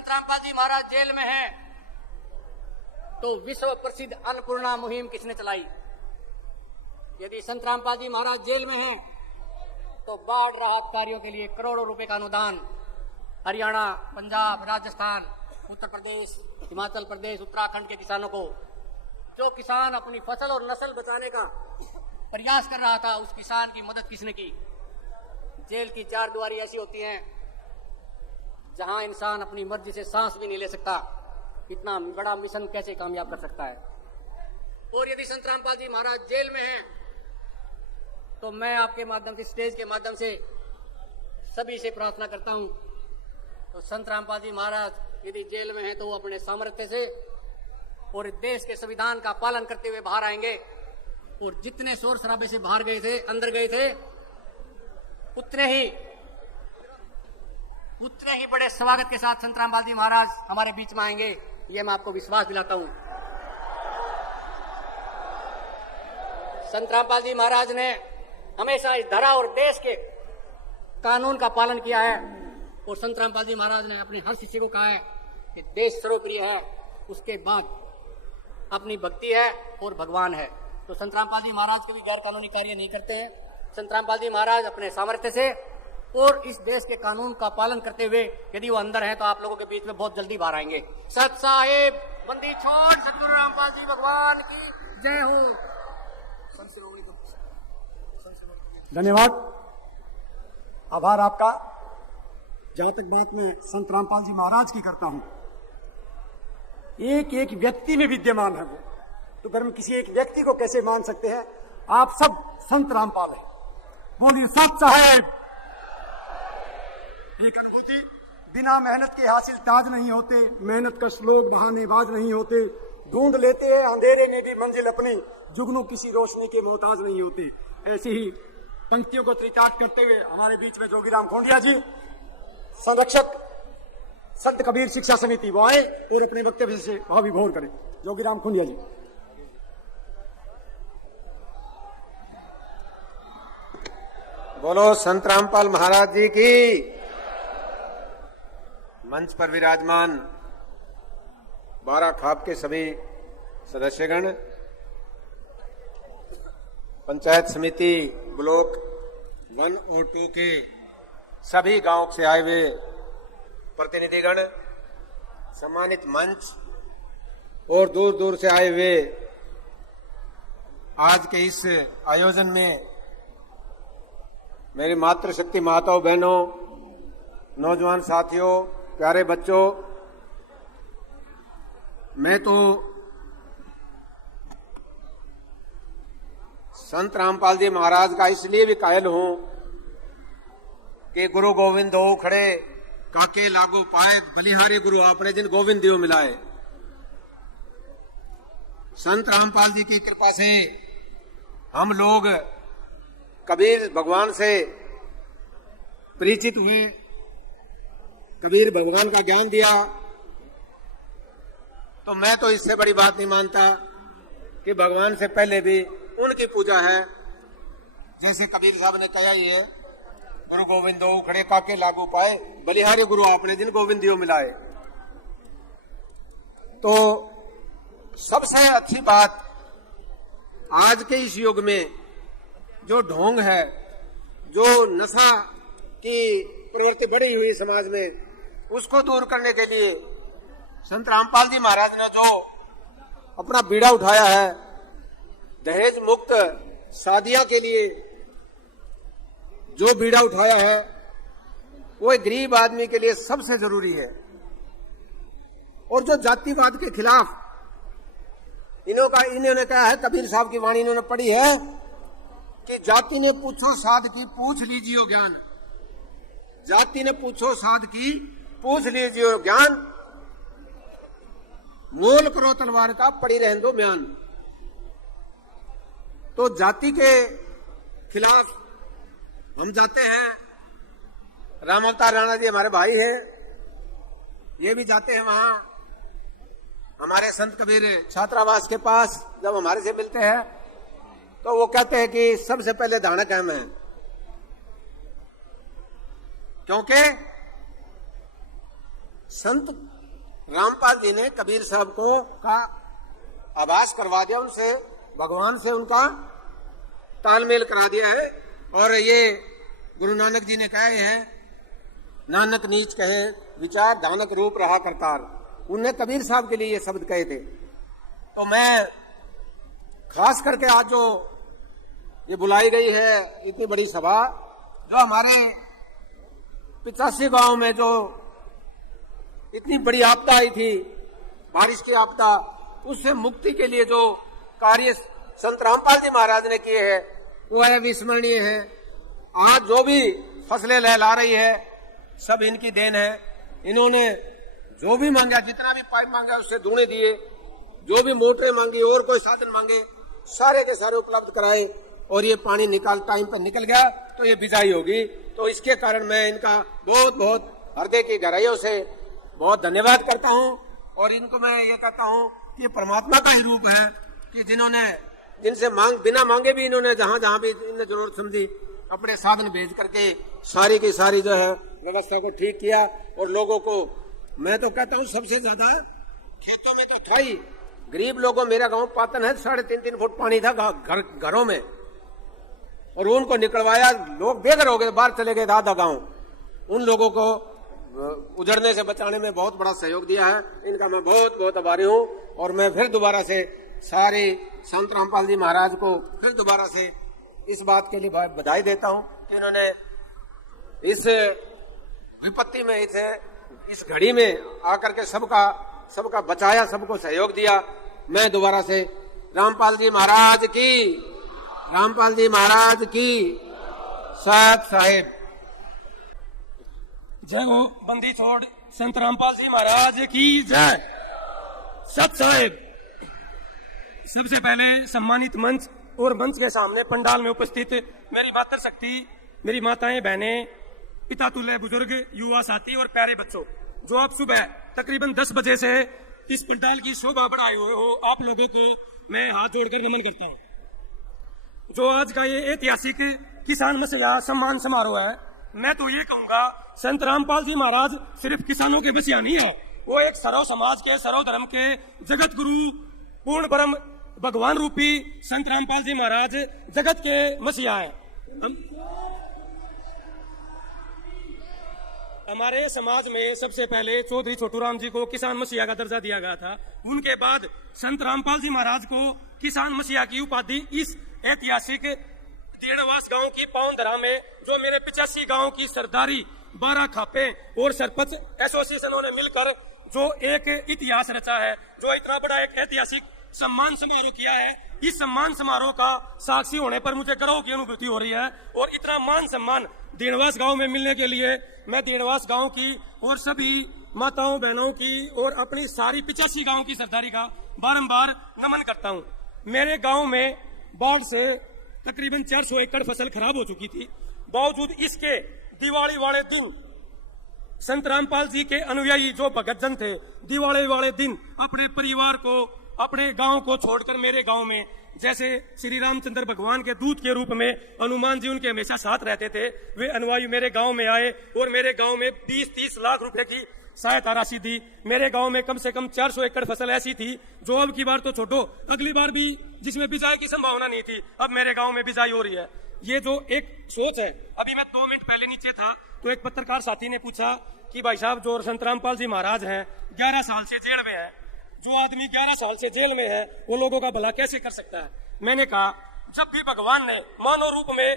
रामपाल जी महाराज जेल में है तो विश्व प्रसिद्ध अन्नपूर्णा मुहिम किसने चलाई? यदि संत रामपाल जी महाराज जेल में हैं तो बाढ़ राहत कार्यों के लिए करोड़ों रुपए का अनुदान हरियाणा, पंजाब, राजस्थान, उत्तर प्रदेश, हिमाचल प्रदेश, उत्तराखंड के किसानों को, जो किसान अपनी फसल और नस्ल बचाने का प्रयास कर रहा था, उस किसान की मदद किसने की? जेल की चार दीवारी ऐसी होती हैं जहां इंसान अपनी मर्जी से सांस भी नहीं ले सकता। इतना बड़ा मिशन कैसे कामयाब कर सकता है? और यदि संत रामपाल जी महाराज जेल में हैं तो मैं आपके माध्यम से, स्टेज के माध्यम से सभी से प्रार्थना करता हूं, तो संत रामपाल जी महाराज यदि जेल में हैं तो वो अपने सामर्थ्य से और देश के संविधान का पालन करते हुए बाहर आएंगे। और जितने शोर शराबे से बाहर गए थे, अंदर गए थे, उतने ही बड़े स्वागत के साथ संत रामपाल जी महाराज हमारे बीच में आएंगे, ये मैं आपको विश्वास दिलाता हूं। संत रामपाल जी महाराज ने हमेशा इस धरा और देश के कानून का पालन किया है और संत रामपाल जी महाराज ने अपने हर शिष्य को कहा है कि देश सर्वप्रिय है, उसके बाद अपनी भक्ति है और भगवान है। तो संत रामपाल जी महाराज कभी गैर कानूनी कार्य नहीं करते हैं। संत रामपाल जी महाराज अपने सामर्थ्य से और इस देश के कानून का पालन करते हुए यदि वो अंदर हैं तो आप लोगों के बीच में बहुत जल्दी बाहर आएंगे। सत साहिब बंदी छोड़ सतगुरु रामपाल जी भगवान की जय हो। धन्यवाद, आभार आपका। जहां तक बात मैं संत रामपाल जी महाराज की करता हूं, एक एक व्यक्ति में विद्यमान है वो, तो अगर हम किसी एक व्यक्ति को कैसे मान सकते हैं? आप सब संत रामपाल हैं। बोलिए सत साहेब। एक अनुभूति बिना मेहनत के हासिल ताज नहीं होते, मेहनत का श्लोक बहानेबाज नहीं होते, ढूंढ लेते हैं अंधेरे में भी मंजिल अपनी, जुगनू किसी रोशनी के मोहताज नहीं होते। ऐसे ही पंक्तियों को चरितार्थ करते हुए हमारे बीच में जोगीराम खोंडिया जी, संरक्षक संत कबीर शिक्षा समिति, वो आए और अपने वक्तव्य से भावविभोर करें। जोगीराम खोंडिया जी। बोलो संत रामपाल महाराज जी की। मंच पर विराजमान 12 खाप के सभी सदस्यगण, पंचायत समिति ब्लॉक 1 और 2 के सभी गांव से आए हुए प्रतिनिधिगण, सम्मानित मंच और दूर दूर से आए हुए आज के इस आयोजन में मेरी मातृशक्ति माताओं, बहनों, नौजवान साथियों, प्यारे बच्चों, मैं तो संत रामपाल जी महाराज का इसलिए भी कायल हूं कि गुरु गोविंद हो खड़े काके लागो पाए, बलिहारी गुरु आपने जिन गोविंद दियो मिलाए। संत रामपाल जी की कृपा से हम लोग कबीर भगवान से परिचित हुए, कबीर भगवान का ज्ञान दिया। तो मैं तो इससे बड़ी बात नहीं मानता कि भगवान से पहले भी उनकी पूजा है। जैसे कबीर साहब ने कहा ही है, गुरु गोविंदो खड़े काके लागू पाए, बलिहारी गुरु आपने जिन गोविंदियों मिलाए। तो सबसे अच्छी बात आज के इस युग में जो ढोंग है, जो नशा की प्रवृत्ति बढ़ी हुई समाज में, उसको दूर करने के लिए संत रामपाल जी महाराज ने जो अपना बीड़ा उठाया है, दहेज मुक्त शादियां के लिए जो बीड़ा उठाया है, वो एक गरीब आदमी के लिए सबसे जरूरी है। और जो जातिवाद के खिलाफ इन्होंने कहा है, कबीर साहब की वाणी इन्होंने पढ़ी है कि जाति ने पूछो साध की पूछ लीजिए ज्ञान, जाति ने पूछो साध की पूछ लीजिए ज्ञान, मोल करो तलवार का पड़ी रहने दो म्यान। तो जाति के खिलाफ हम जाते हैं। राम अवतार राणा जी हमारे भाई हैं, ये भी जाते हैं वहां हमारे संत कबीर छात्रावास के पास। जब हमारे से मिलते हैं तो वो कहते हैं कि सबसे पहले धानक हम है, क्योंकि संत रामपाल जी ने कबीर साहब को का आभास करवा दिया, उनसे भगवान से उनका तालमेल करा दिया है। और ये गुरु नानक जी ने कहा है, नानक नीच कहे विचार धानक रूप रहा करतार। उनने कबीर साहब के लिए ये शब्द कहे थे। तो मैं खास करके आज जो ये बुलाई गई है इतनी बड़ी सभा, जो हमारे 85 गांव में जो इतनी बड़ी आपदा आई थी, बारिश की आपदा, उससे मुक्ति के लिए जो कार्य संत रामपाल जी महाराज ने किए हैं वो है विस्मरणीय है। आज जो भी फसलें लहला रही है सब इनकी देन है। इन्होंने जो भी मांगा, जितना भी पाइप मांगा उससे दूने दिए, जो भी मोटरें मांगी और कोई साधन मांगे सारे के सारे उपलब्ध कराए, और ये पानी टाइम पर निकल गया तो ये बिजाई होगी। तो इसके कारण मैं इनका बहुत बहुत हृदय की गहराइयों से बहुत धन्यवाद करता हूं। और इनको मैं ये कहता हूं कि परमात्मा का ही रूप है कि जिनसे बिना मांगे भी इन्होंने जहां जहां भी इन्हें जरूरत समझी अपने साधन भेज करके सारी की सारी जो है व्यवस्था को ठीक किया। और लोगों को मैं तो कहता हूं सबसे ज्यादा खेतों में तो था ही, गरीब लोगों, मेरा गांव पातन है, 3.5 फुट पानी था घरों में, और उनको निकलवाया। लोग बेघर हो गए, बाहर चले गए आधा गांव। उन लोगों को उजड़ने से बचाने में बहुत बड़ा सहयोग दिया है। इनका मैं बहुत बहुत आभारी हूं। और मैं फिर दोबारा से सारे संत रामपाल जी महाराज को फिर दोबारा से इस बात के लिए बधाई देता हूं कि इन्होंने इस विपत्ति में, इस घड़ी में आकर के सबका बचाया, सबको सहयोग दिया। मैं दोबारा से रामपाल जी महाराज की सत साहेब। जय हो बंदी छोड़ संत रामपाल जी महाराज की जय। सत साहेब। सबसे पहले सम्मानित मंच और मंच के सामने पंडाल में उपस्थित मेरी मातृशक्ति, मेरी माताएं, बहनें, पिता तुल्य बुजुर्ग, युवा साथी और प्यारे बच्चों, जो आप सुबह तकरीबन 10 बजे से इस पंडाल की शोभा बढ़ाए हुए हो, आप लोगों को मैं हाथ जोड़कर नमन करता हूं। जो आज का ये ऐतिहासिक किसान मसीहा सम्मान समारोह है, मैं तो ये कहूंगा संत रामपाल जी महाराज सिर्फ किसानों के मसीहा नहीं है, वो एक सर्व समाज के, सर्व धर्म के जगत गुरु, पूर्ण ब्रह्म भगवान रूपी संत रामपाल जी महाराज जगत के मसीहा है। हमारे समाज में सबसे पहले चौधरी छोटूराम जी को किसान मसीहा का दर्जा दिया गया था। उनके बाद संत रामपाल जी महाराज को किसान मसीहा की उपाधि इस ऐतिहासिक देड़वास गांव की पावन धरा में, जो मेरे 85 गांव की सरदारी, 12 खापे और सरपंच एसोसिएशनों ने मिलकर जो एक इतिहास रचा है, जो इतना बड़ा एक ऐतिहासिक सम्मान समारोह किया है, इस सम्मान समारोह का साक्षी होने पर मुझे गर्व की अनुभूति हो रही है। और इतना मान सम्मान देड़वास गांव में मिलने के लिए मैं देड़वास गांव की और सभी माताओं बहनों की और अपनी सारी 85 गांव की सरदारी का बारंबार नमन करता हूं। मेरे गांव में बाढ़ से तकरीबन 400 एकड़ फसल खराब हो चुकी थी। बावजूद इसके दिवाली वाले दिन संत रामपाल जी के अनुयायी जो भगत जन थे, दिवाली वाले दिन अपने परिवार को, अपने गांव को छोड़कर मेरे गांव में, जैसे श्री रामचंद्र भगवान के दूत के रूप में हनुमान जी उनके हमेशा साथ रहते थे, वे अनुयायी मेरे गांव में आए और मेरे गांव में 20-30 लाख रुपए की सहायता राशि दी। मेरे गांव में कम से कम 400 एकड़ फसल ऐसी थी जो अब की बार तो छोड़ो, अगली बार भी जिसमें बिजाई की संभावना नहीं थी, अब मेरे गांव में बिजाई हो रही है। ये जो एक सोच है, अभी मैं 2 मिनट पहले नीचे था तो एक पत्रकार साथी ने पूछा कि भाई साहब, जो संत रामपाल जी महाराज हैं 11 साल से जेल में है, जो आदमी 11 साल से जेल में है वो लोगों का भला कैसे कर सकता है? मैंने कहा, जब भी भगवान ने मानव रूप में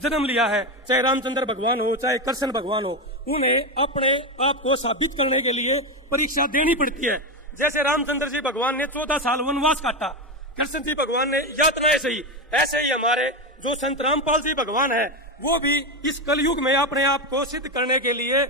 जन्म लिया है, चाहे रामचंद्र भगवान हो, चाहे कृष्ण भगवान हो, उन्हें अपने आप को साबित करने के लिए परीक्षा देनी पड़ती है। जैसे रामचंद्र जी भगवान ने 14 साल वनवास काटा, कृष्ण जी भगवान ने यातनाएं सही, ऐसे ही हमारे जो संत रामपाल जी भगवान है वो भी इस कलयुग में अपने आप को सिद्ध करने के लिए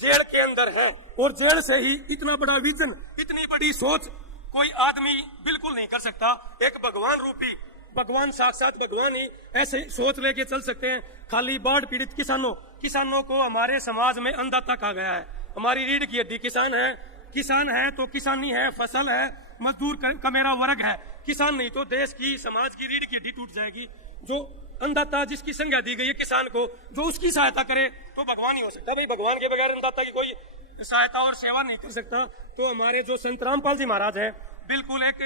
जेल के अंदर है। और जेल से ही इतना बड़ा विजन, इतनी बड़ी सोच कोई आदमी बिल्कुल नहीं कर सकता। एक भगवान रूपी, भगवान साक्षात भगवान ही ऐसे सोच लेके चल सकते हैं। खाली बाढ़ पीड़ित किसानों को हमारे समाज में अन्नदाता कहा गया है। हमारी रीढ़ की हड्डी किसान है तो किसानी है, फसल है, मजदूर का मेरा वर्ग है। किसान नहीं तो देश की, समाज की रीढ़ की हड्डी टूट जाएगी। जो अन्नदाता, जिसकी संज्ञा दी गई है किसान को, जो उसकी सहायता करे तो भगवान ही हो सकता। भाई भगवान के बगैर अन्नदाता की कोई सहायता और सेवा नहीं कर सकता। तो हमारे जो संत रामपाल जी महाराज है बिल्कुल एक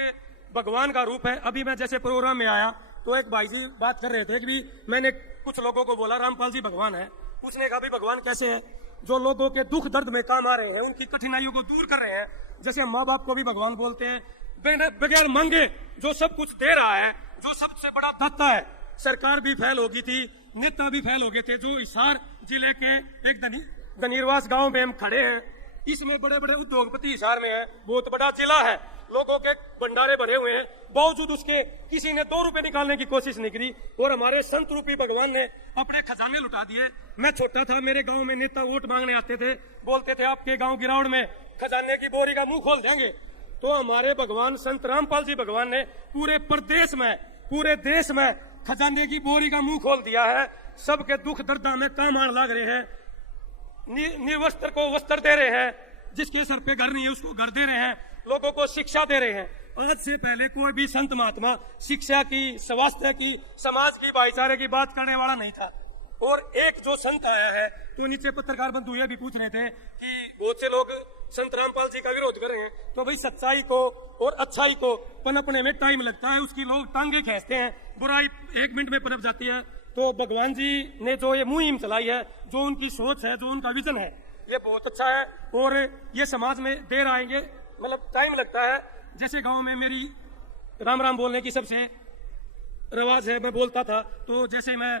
भगवान का रूप है। अभी मैं जैसे प्रोग्राम में आया तो एक भाई जी बात कर रहे थे कि मैंने कुछ लोगों को बोला रामपाल जी भगवान है। उसने कहा भी भगवान कैसे है? जो लोगों के दुख दर्द में काम आ रहे हैं, उनकी कठिनाइयों को दूर कर रहे हैं। जैसे माँ बाप को भी भगवान बोलते हैं, बगैर मांगे जो सब कुछ दे रहा है, जो सबसे बड़ा दाता है। सरकार भी फेल हो गई थी, नेता भी फेल हो गए थे। जो हिसार जिले के एक दनीरवास गांव में हम खड़े हैं, इसमें बड़े बड़े उद्योगपति हिसार में है, बहुत बड़ा जिला है, लोगों के भंडारे भरे हुए हैं, बावजूद उसके किसी ने 2 रुपए निकालने की कोशिश नहीं करी। और हमारे संत रूपी भगवान ने अपने खजाने लुटा दिए। मैं छोटा था, मेरे गांव में नेता वोट मांगने आते थे, बोलते थे आपके गांव गिरावड़ में खजाने की बोरी का मुंह खोल देंगे। तो हमारे भगवान संत रामपाल जी भगवान ने पूरे देश में खजाने की बोरी का मुंह खोल दिया है। सबके दुख दर्द में काम आने लग रहे हैं, निर्वस्त्र को वस्त्र दे रहे हैं, जिसके सर पे घर नहीं है उसको घर दे रहे हैं, लोगों को शिक्षा दे रहे हैं। आज से पहले कोई भी संत महात्मा शिक्षा की, स्वास्थ्य की, समाज की, भाईचारे की बात करने वाला नहीं था। और एक जो संत आया है, तो नीचे पत्रकार बंधु ये भी पूछ रहे थे कि बहुत से लोग संत रामपाल जी का विरोध कर रहे हैं। तो भाई सच्चाई को और अच्छाई को पनपने में टाइम लगता है, उसकी लोग टांगे खींचते हैं, बुराई 1 मिनट में पनप जाती है। तो भगवान जी ने जो ये मुहिम चलाई है, जो उनकी सोच है, जो उनका विजन है, ये बहुत अच्छा है। और ये समाज में देर आएंगे, मतलब टाइम लगता है। जैसे गांव में मेरी राम राम बोलने की सबसे रवाज है, मैं बोलता था। तो जैसे मैं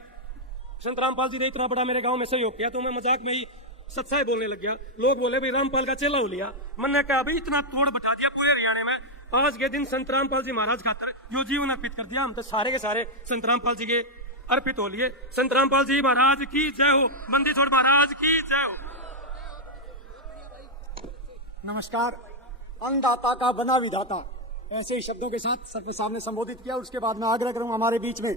संत रामपाल जी ने इतना बड़ा मेरे गांव में सहयोग किया, तो मैं मजाक में ही सच्चाई बोलने लग गया। लोग बोले भाई रामपाल का चेला हो लिया। मैंने कहा भाई इतना तोड़ बचा दिया पूरे हरियाणा में। आज के दिन संत रामपाल जी महाराज खातर जो जीवन अर्पित कर दिया, हम तो सारे के सारे संत रामपाल जी के अर्पित हो लिए। संत रामपाल जी महाराज की जय हो, मंदिर छोड़ महाराज की जय हो। नमस्कार। अन्नदाता का बना विधाता, ऐसे ही शब्दों के साथ सर्व सामने संबोधित किया। उसके बाद मैं आग्रह करूंगा हमारे बीच में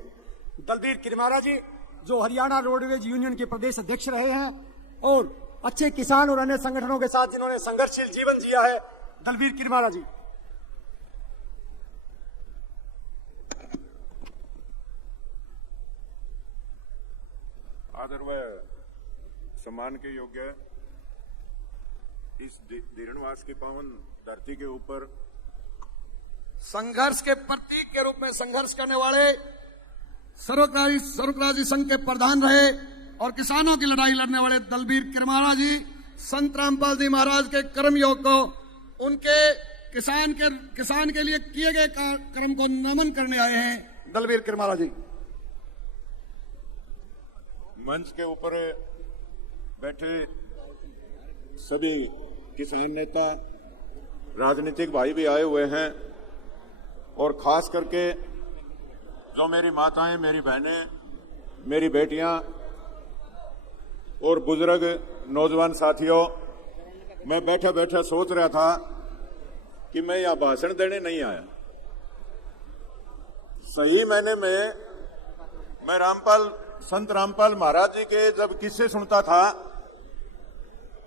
दलबीर किरमारा जी, जो हरियाणा रोडवेज यूनियन के प्रदेश अध्यक्ष रहे हैं और अच्छे किसान और अन्य संगठनों के साथ जिन्होंने संघर्षशील जीवन जिया है, दलबीर किरमारा जी। आदर व सम्मान के योग्य इस दीर्णवास की पावन धरती के ऊपर संघर्ष के प्रतीक के रूप में संघर्ष करने वाले सर्वग्राही संघ के प्रधान रहे और किसानों की लड़ाई लड़ने वाले दलबीर किरमारा जी, संत रामपाल जी महाराज के कर्मयोग को, उनके किसान के लिए किए गए कर्म को नमन करने आए हैं। दलबीर किरमारा जी। मंच के ऊपर बैठे सभी किसान नेता, राजनीतिक भाई भी आए हुए हैं और खास करके जो मेरी माताएं, मेरी बहनें, मेरी बेटियां और बुजुर्ग नौजवान साथियों, मैं बैठा बैठा सोच रहा था कि मैं यहां भाषण देने नहीं आया। सही मायने में मैं संत रामपाल महाराज जी के जब किस्से सुनता था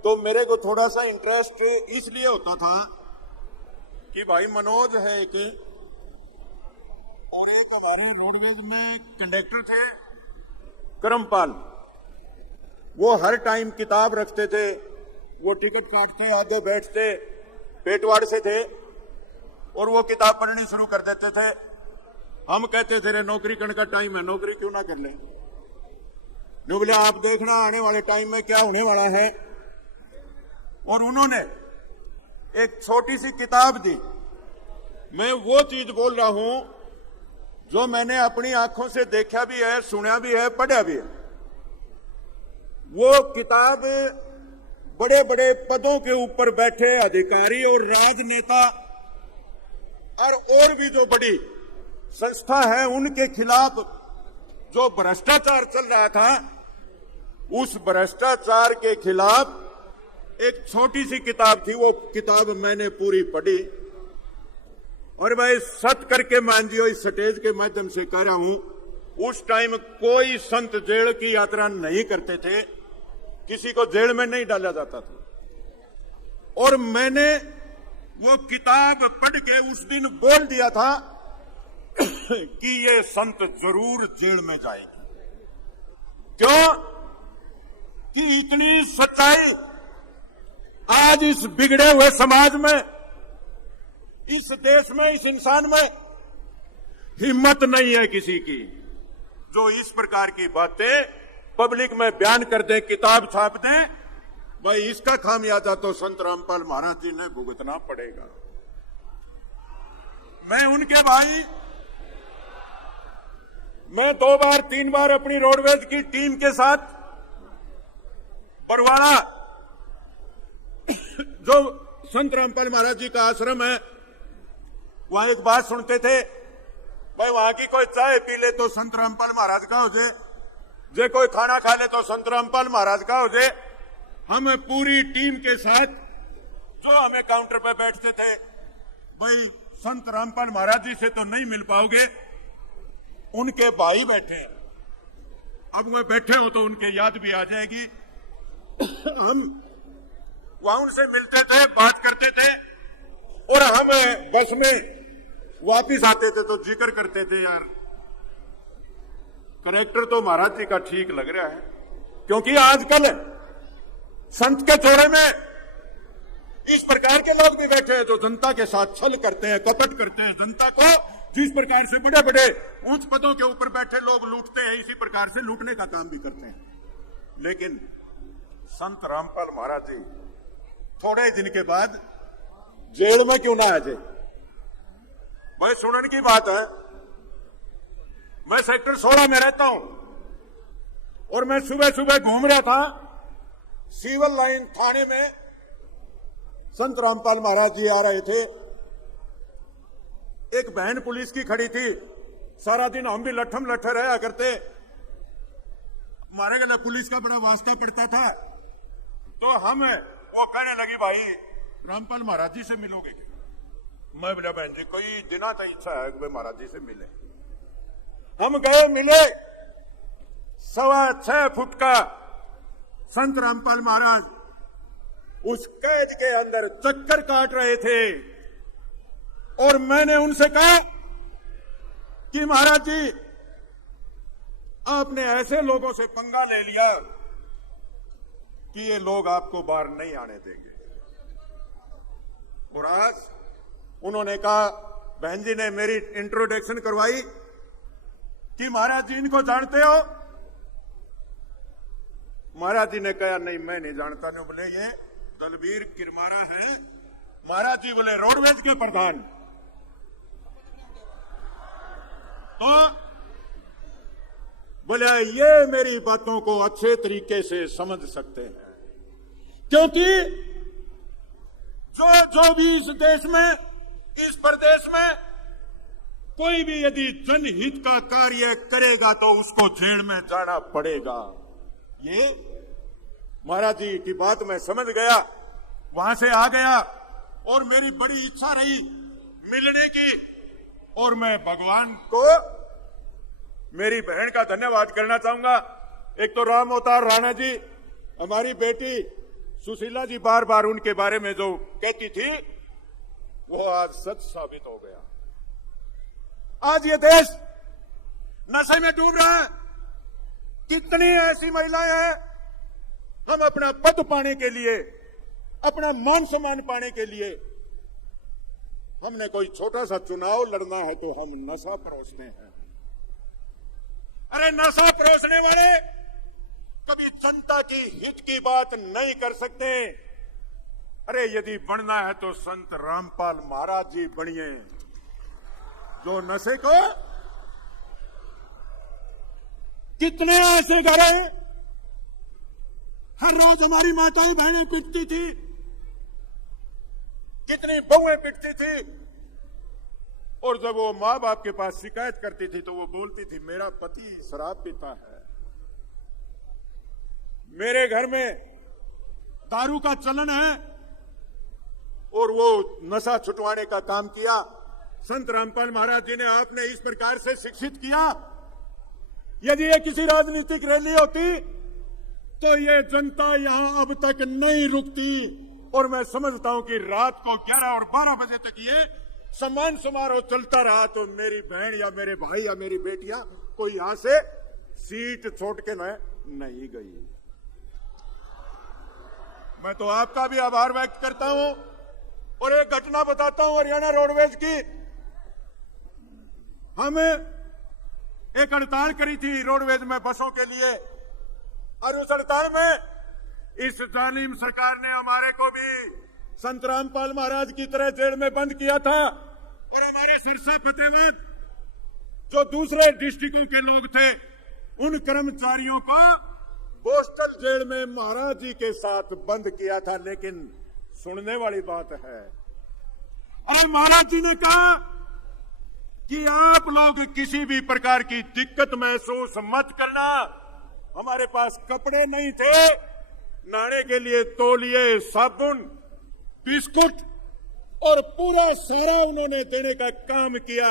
तो मेरे को थोड़ा सा इंटरेस्ट इसलिए होता था कि भाई मनोज है एक, और एक हमारे रोडवेज में कंडक्टर थे करमपाल, वो हर टाइम किताब रखते थे, वो टिकट काटते, आगे बैठते, पेटवाड़ से थे और वो किताब पढ़नी शुरू कर देते थे। हम कहते थे रे नौकरी करने का टाइम है, नौकरी क्यों ना कर ले। बोले आप देखना आने वाले टाइम में क्या होने वाला है। और उन्होंने एक छोटी सी किताब दी। मैं वो चीज बोल रहा हूं जो मैंने अपनी आंखों से देखा भी है, सुना भी है, पढ़ा भी है। वो किताब बड़े बड़े पदों के ऊपर बैठे अधिकारी और राजनेता और भी जो बड़ी संस्था है उनके खिलाफ जो भ्रष्टाचार चल रहा था, उस भ्रष्टाचार के खिलाफ एक छोटी सी किताब थी। वो किताब मैंने पूरी पढ़ी और मैं सत करके मान जियो इस स्टेज के माध्यम से कह रहा हूं, उस टाइम कोई संत जेल की यात्रा नहीं करते थे, किसी को जेल में नहीं डाला जाता था। और मैंने वो किताब पढ़ के उस दिन बोल दिया था कि ये संत जरूर जेल में जाएगी। क्यों? कि इतनी सच्चाई आज इस बिगड़े हुए समाज में, इस देश में, इस इंसान में हिम्मत नहीं है किसी की जो इस प्रकार की बातें पब्लिक में बयान कर दे, किताब छाप दें। भाई इसका खामियाजा तो संत रामपाल महाराज जी ने भुगतना पड़ेगा। मैं उनके भाई, मैं 2 बार 3 बार अपनी रोडवेज की टीम के साथ बरवाड़ा जो संत रामपाल महाराज जी का आश्रम है, वहां एक बात सुनते थे, भाई वहां की कोई चाय पी ले तो संत रामपाल महाराज का हो जाए, जे कोई खाना खा ले तो संत रामपाल महाराज का हो जाए। हम पूरी टीम के साथ जो हमें काउंटर पे बैठते थे, भाई संत रामपाल महाराज जी से तो नहीं मिल पाओगे, उनके भाई बैठे हैं, अब वो बैठे हो तो उनके याद भी आ जाएगी। हम वहां उनसे मिलते थे, बात करते थे और हम बस में वापिस आते थे तो जिक्र करते थे, यार करेक्टर तो महाराज जी का ठीक लग रहा है। क्योंकि आजकल संत के चौड़े में इस प्रकार के लोग भी बैठे हैं जो जनता के साथ छल करते हैं, कपट करते हैं। जनता को जिस प्रकार से बड़े बड़े उच्च पदों के ऊपर बैठे लोग लूटते हैं, इसी प्रकार से लूटने का काम भी करते हैं। लेकिन संत रामपाल महाराज जी थोड़े दिन के बाद जेल में क्यों ना आ जाए? भाई सुनने की बात है, मैं सेक्टर 16 में रहता हूं और मैं सुबह सुबह घूम रहा था सिविल लाइन थाने में, संत रामपाल महाराज जी आ रहे थे, एक बहन पुलिस की खड़ी थी। सारा दिन हम भी लट्ठम लट्ठे रहा करते, हमारे गले पुलिस का बड़ा वास्ता पड़ता था, तो हम वो कहने लगी, भाई रामपाल महाराज जी से मिलोगे क्या? मैं बोला, बहन जी कोई दिना तो इच्छा है कि महाराज जी से मिले। हम गए, मिले। 6.25 फुट का संत रामपाल महाराज उस कैद के अंदर चक्कर काट रहे थे और मैंने उनसे कहा कि महाराज जी आपने ऐसे लोगों से पंगा ले लिया कि ये लोग आपको बाहर नहीं आने देंगे। और आज उन्होंने कहा, बहन जी ने मेरी इंट्रोडक्शन करवाई कि महाराज जी इनको जानते हो? महाराज जी ने कहा, नहीं मैं नहीं जानता। नहीं बोले, ये दलबीर किरमारा है। महाराज जी बोले, रोडवेज के प्रधान। तो बोले, ये मेरी बातों को अच्छे तरीके से समझ सकते हैं, क्योंकि जो भी इस देश में, इस प्रदेश में कोई भी यदि जनहित का कार्य करेगा तो उसको जेल में जाना पड़ेगा। ये महाराज जी की बात मैं समझ गया, वहां से आ गया और मेरी बड़ी इच्छा रही मिलने की। और मैं भगवान को, मेरी बहन का धन्यवाद करना चाहूंगा। एक तो राम अवतार राणा जी, हमारी बेटी सुशीला जी बार बार उनके बारे में जो कहती थी वो आज सच साबित हो गया। आज ये देश नशे में डूब रहा है। कितनी ऐसी महिलाएं हैं, हम अपना पद पाने के लिए, अपना मान सम्मान पाने के लिए, हमने कोई छोटा सा चुनाव लड़ना है तो हम नशा परोसते हैं। अरे नशा परोसने वाले कभी जनता की हित की बात नहीं कर सकते। अरे यदि बनना है तो संत रामपाल महाराज जी बनिए, जो नशे को, कितने ऐसे घर हैं हर रोज हमारी माताएं बहनें पिटती थी, कितनी बहुएं पिटती थी। और जब वो माँ बाप के पास शिकायत करती थी तो वो बोलती थी मेरा पति शराब पीता है। मेरे घर में दारू का चलन है और वो नशा छुटवाने का काम किया। संत रामपाल महाराज जी ने आपने इस प्रकार से शिक्षित किया। यदि ये किसी राजनीतिक रैली होती तो ये जनता यहां अब तक नहीं रुकती। और मैं समझता हूं कि रात को 11 और 12 बजे तक ये सम्मान समारोह चलता रहा तो मेरी बहन या मेरे भाई या मेरी बेटियां कोई यहां से सीट छोड़ के नहीं गई। मैं तो आपका भी आभार व्यक्त करता हूं। और एक घटना बताता हूं हरियाणा रोडवेज की। हम एक हड़ताल करी थी रोडवेज में बसों के लिए, और उस हड़ताल में इस जालिम सरकार ने हमारे को भी संत रामपाल महाराज की तरह जेल में बंद किया था। और हमारे सिरसा फतेहबाद जो दूसरे डिस्ट्रिक्टों के लोग थे उन कर्मचारियों को बोस्टल जेल में महाराज जी के साथ बंद किया था। लेकिन सुनने वाली बात है, और महाराज जी ने कहा कि आप लोग किसी भी प्रकार की दिक्कत महसूस मत करना। हमारे पास कपड़े नहीं थे, नहाने के लिए तौलिए, साबुन, बिस्कुट और पूरा सारा उन्होंने देने का काम किया।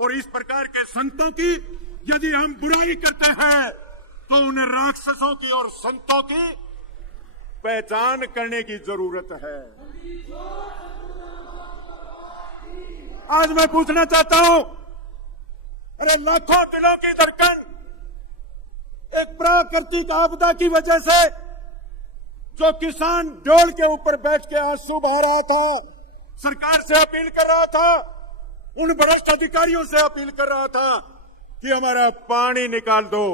और इस प्रकार के संतों की यदि हम बुराई करते हैं तो उन्हें राक्षसों की और संतों की पहचान करने की जरूरत है। आज मैं पूछना चाहता हूं, अरे लाखों दिलों की धड़कन एक प्राकृतिक आपदा की वजह से जो किसान डोल के ऊपर बैठ के आंसू बहा रहा था, सरकार से अपील कर रहा था, उन भ्रष्ट अधिकारियों से अपील कर रहा था कि हमारा पानी निकाल दो,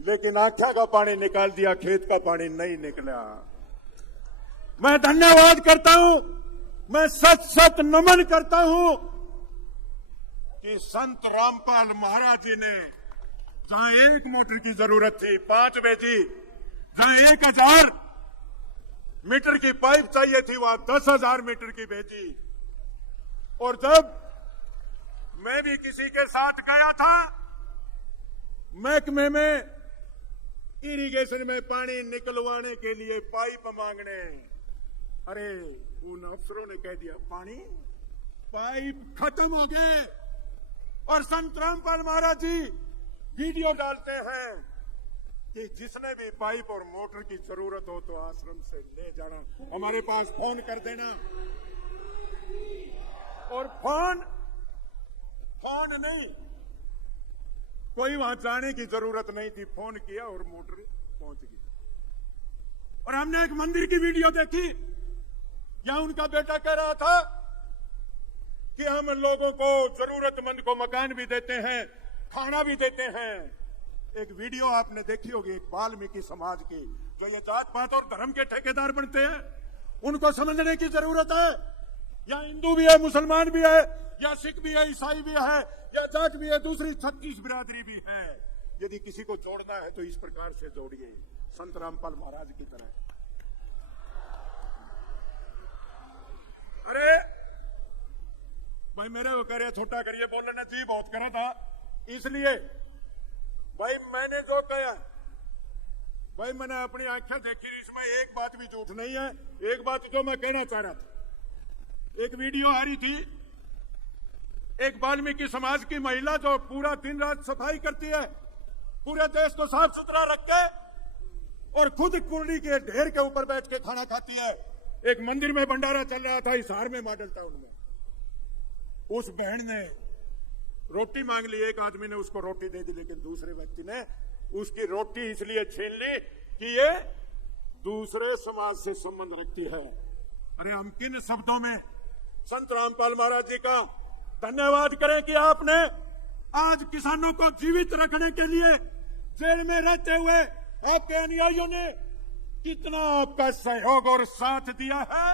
लेकिन आख्या का पानी निकाल दिया, खेत का पानी नहीं निकला। मैं धन्यवाद करता हूं, मैं सच सच नमन करता हूं कि संत रामपाल महाराज जी ने जहां 1 मोटर की जरूरत थी 5 भेजी, जहां 1000 मीटर की पाइप चाहिए थी वहां 10,000 मीटर की भेजी। और जब मैं भी किसी के साथ गया था महकमे में इरिगेशन में पानी निकलवाने के लिए पाइप मांगने, अरे उन अफसरों ने कह दिया पाइप खत्म हो गए। और संत रामपाल महाराज जी वीडियो डालते हैं कि जिसने भी पाइप और मोटर की जरूरत हो तो आश्रम से ले जाना, हमारे पास फोन कर देना। और फोन नहीं, कोई वहां जाने की जरूरत नहीं थी, फोन किया और मोटर पहुंच गई। और हमने एक मंदिर की वीडियो देखी, यहां उनका बेटा कह रहा था कि हम लोगों को जरूरतमंद को मकान भी देते हैं, खाना भी देते हैं। एक वीडियो आपने देखी होगी एक वाल्मीकि समाज की, जो ये जात पात और धर्म के ठेकेदार बनते हैं, उनको समझने की जरूरत है। या हिंदू भी है, मुसलमान भी है, या सिख भी है, ईसाई भी है, या जाट भी है, दूसरी 36 बिरादरी भी है। यदि किसी को जोड़ना है तो इस प्रकार से जोड़िए, संत रामपाल महाराज की तरह। अरे भाई मेरे को कह रहे छोटा करिए, बोलने जी बहुत करा था, इसलिए भाई मैंने जो कहा, भाई मैंने अपनी आंखें देखी, इसमें एक बात भी झूठ नहीं है। एक बात जो मैं कहना चाह रहा था, एक वीडियो आ रही थी, एक वाल्मीकि समाज की महिला जो पूरा दिन रात सफाई करती है, पूरे देश को साफ सुथरा रख के, और खुद कुर्ली के ढेर के ऊपर बैठ के खाना खाती है। एक मंदिर में भंडारा चल रहा था, हिसार में मॉडल टाउन में, उस बहन ने रोटी मांग ली, एक आदमी ने उसको रोटी दे दी, लेकिन दूसरे व्यक्ति ने उसकी रोटी इसलिए छीन ली कि ये दूसरे समाज से संबंध रखती है। अरे हम किन शब्दों में संत रामपाल महाराज जी का धन्यवाद करें कि आपने आज किसानों को जीवित रखने के लिए जेल में रहते हुए आपके अनुयायियों ने कितना आपका सहयोग और साथ दिया है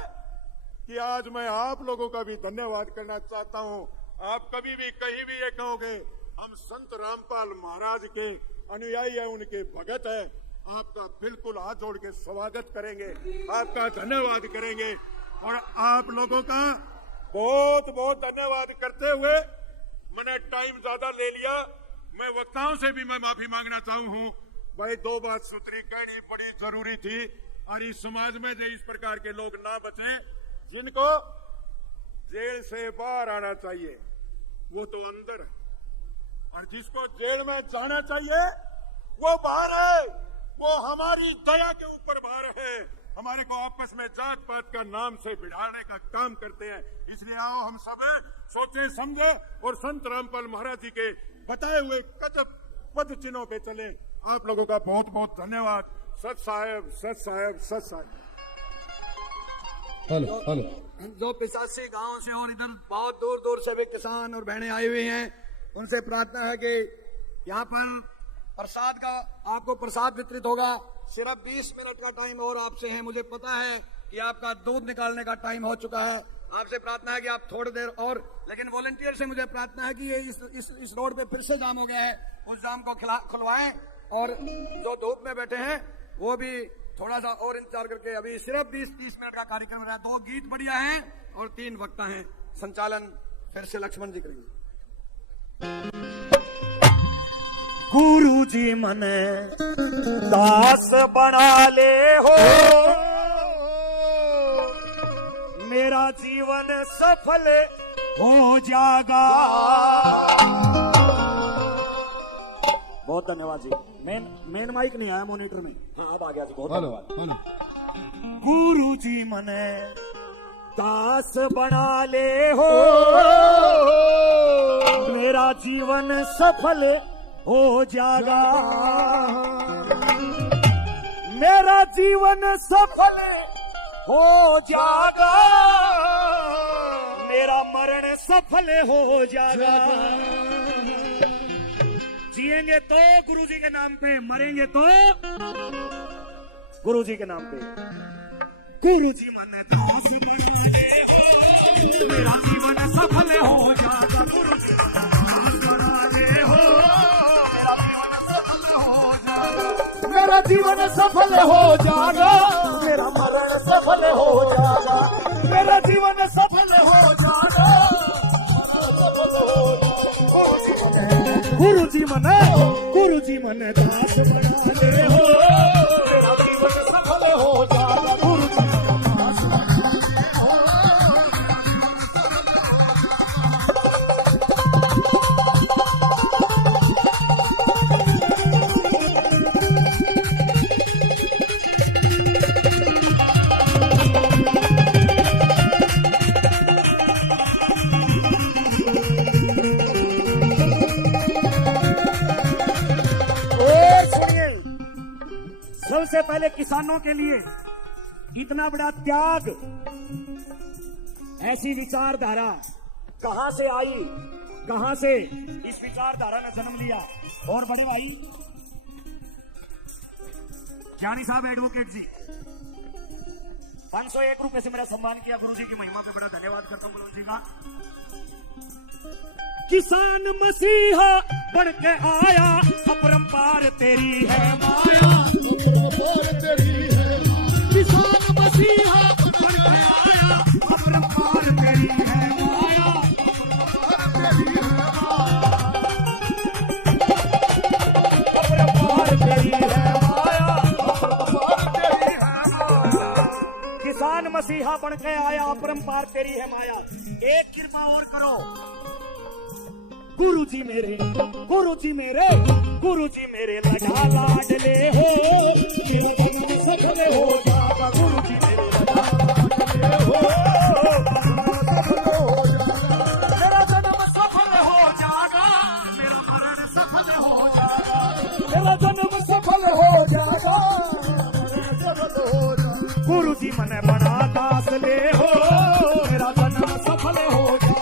कि आज मैं आप लोगों का भी धन्यवाद करना चाहता हूं। आप कभी भी कहीं भी ये कहोगे हम संत रामपाल महाराज के अनुयायी है, उनके भगत है, आपका बिल्कुल हाथ जोड़ के स्वागत करेंगे, आपका धन्यवाद करेंगे। और आप लोगों का बहुत बहुत धन्यवाद करते हुए मैंने टाइम ज्यादा ले लिया। मैं वक्ताओं से भी मैं माफी मांगना चाहूँ हूँ। भाई 2 बात सूत्री कहनी बड़ी जरूरी थी और इस समाज में जो इस प्रकार के लोग ना बचे जिनको जेल से बाहर आना चाहिए वो तो अंदर है, और जिसको जेल में जाना चाहिए वो बाहर है। वो हमारी दया के ऊपर बाहर है, हमारे को आपस में जात पात का नाम से बिठाने का काम करते हैं। इसलिए आओ हम सब सोचे समझे और संत रामपाल महाराज जी के बताए हुए कदम पद चिन्हों पे चले। आप लोगों का बहुत बहुत धन्यवाद। सत साहेब, सत साहेब, सत साहेब। जो 85 गांव से और इधर बहुत दूर दूर से भी किसान और बहनें आई हुई हैं, उनसे प्रार्थना है कि यहाँ पर प्रसाद का आपको प्रसाद वितरित होगा। सिर्फ 20 मिनट का टाइम और आपसे है। मुझे पता है कि आपका दूध निकालने का टाइम हो चुका है। आपसे प्रार्थना है कि आप थोड़ी देर और, लेकिन वॉलंटियर से मुझे प्रार्थना है कि ये इस रोड पे फिर से जाम हो गया है, उस जाम को खुलवाएं और जो धूप में बैठे हैं वो भी थोड़ा सा और इंतजार करके। अभी सिर्फ 20-30 मिनट का कार्यक्रम रहा है। 2 गीत बढ़िया हैं और 3 वक्ता हैं। संचालन फिर से लक्ष्मण जी करेंगे। गुरु जी मने दास बना ले हो, मेरा जीवन सफल हो जाएगा। बहुत धन्यवाद जी। मेन माइक नहीं आया मॉनिटर में। हाँ अब आ गया जी, बहुत धन्यवाद। गुरु जी मने दास बना ले हो, मेरा जीवन सफल हो जाएगा। मेरा जीवन सफल हो जाएगा, मेरा मरण सफल हो जाएगा। जिएंगे तो गुरु जी के नाम पे, मरेंगे तो गुरु जी के नाम पे। गुरु जी मन दास बना ले हो, मेरा जीवन सफल हो जाएगा। गुरु जी दास बना ले हो, मेरा जीवन सफल हो जाएगा। मेरा मरण सफल हो जाएगा, मेरा जीवन सफल हो जाएगा। गुरु जी मन दास बना ले हो, मेरा जीवन सफल हो जाएगा। गुरु जी दास बना ले हो। सबसे पहले किसानों के लिए इतना बड़ा त्याग, ऐसी विचारधारा कहां से आई, कहां से इस विचारधारा ने जन्म लिया। और बड़े भाई ज्ञानी साहब एडवोकेट जी 501 रुपए से मेरा सम्मान किया। गुरु जी की महिमा पे बड़ा धन्यवाद करता हूं गुरु जी का। किसान मसीहा बन के आया, अपरंपार तेरी है माया। किसान मसीहा बन के आया, अपरंपार तेरी है माया। अपरंपार तेरी है माया, अपरंपार तेरी है माया। किसान मसीहा बन के आया, अपरंपार तेरी है माया। एक कृपा और करो गुरु जी मेरे, गुरु जी मेरे, गुरु जी मेरे लगा लाडले हो, मेरा जन्म सफल हो जाएगा। गुरु जी मेरे लगा लाडले हो, मेरा जन्म सफल हो जाएगा। मेरा मरण सफल हो जाएगा, मेरा जन्म सफल हो जाएगा। गुरु जी मने बड़ा दास ले हो, मेरा जन्म सफल हो जाएगा।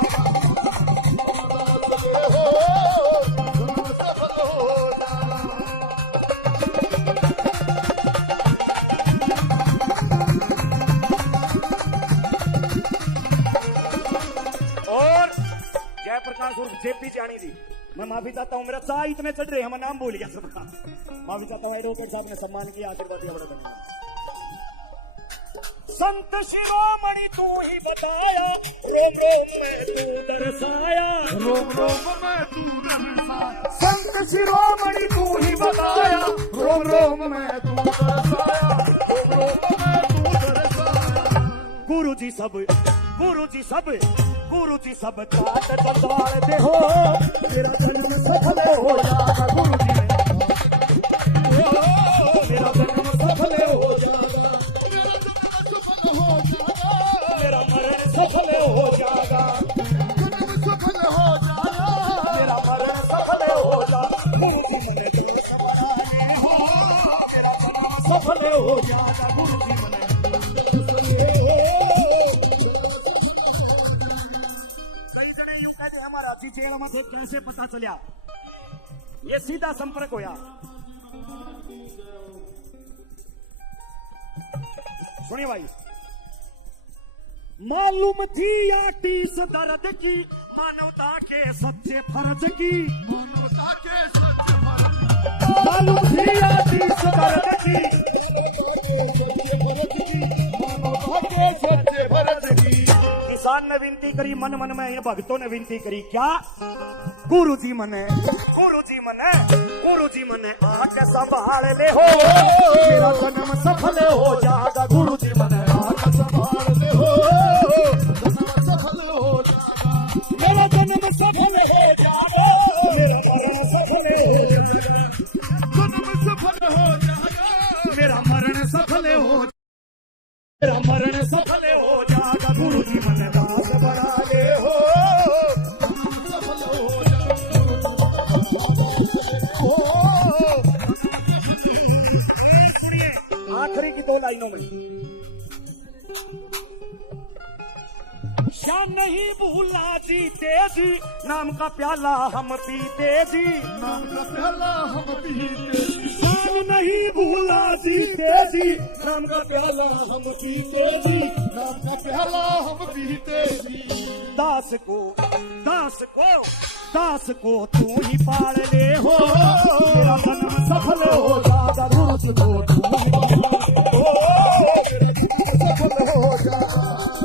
जेपी जानी जी मैं माफी चाहता हूँ, मेरा चाह इतने चढ़ रहे हैं, मैं नाम भूल गया सबका। माफी चाहता हूँ, एडवोकेट साहब ने सम्मान किया, आशीर्वाद दिया, बड़ा धन्यवाद। संत शिरोमणि तू ही बताया, रोम रोम में तू दर्शाया, रोम रोम में तू दर्शाया, संत शिरोमणि तू ही बताया, रोम रोम में तू दर्शाया, रोम रोम में तू दर्शाया। गुरु जी सब चाट दरबार दे हो, मेरा जन्म सफल हो जाएगा गुरु जी मेरा जन्म सफल हो जाएगा, मेरा मरण सफल हो जाएगा, सफल हो जाएगा, मेरा मरण सफल हो जाएगा, गुरु जी मने जो समाने हो, मेरा जन्म सफल हो जाएगा, गुरु जी मने। हमारा जेल में कैसे पता चलिया, ये सीधा संपर्क होया। सुनिए भाई, मालूम थी आटीस दर्द की, मानवता के सच्चे फर्ज की, मानवता के सच्चे फर्ज, मालूम थी आटीस दर्द की, मानवता के सच्चे फर्ज की। किसान ने विनती करी, मन मन में इन भक्तों ने विनती करी, क्या? गुरु जी मने आके संभाल ले हो, मेरा जन्म सफल हो जाएगा, गुरु जी मने आके संभाल ले हो, जन्म सफल हो जाएगा, मेरा जन्म सफल हो जाएगा, मेरा मरण सफल हो जाएगा, जन्म सफल हो जाएगा, मेरा मरण सफल हो, मेरा मरण सफल हो जाएगा, गुरु जी मने दास बना ले हो, सफल हो जाएगा। सुनिए आखिरी की 2 लाइनों में, शान नहीं भूला जीते जी, नाम का प्याला हम पीते जी, नाम का प्याला हम पीते, शान नहीं भूला जीते जी, नाम का प्याला हम पीते जी, नाम का प्याला हम पीते जी। दास को तू ही पाल ले हो, मेरा जन्म सफल हो जाएगा, गुरु जी को तू ही पाल ले हो,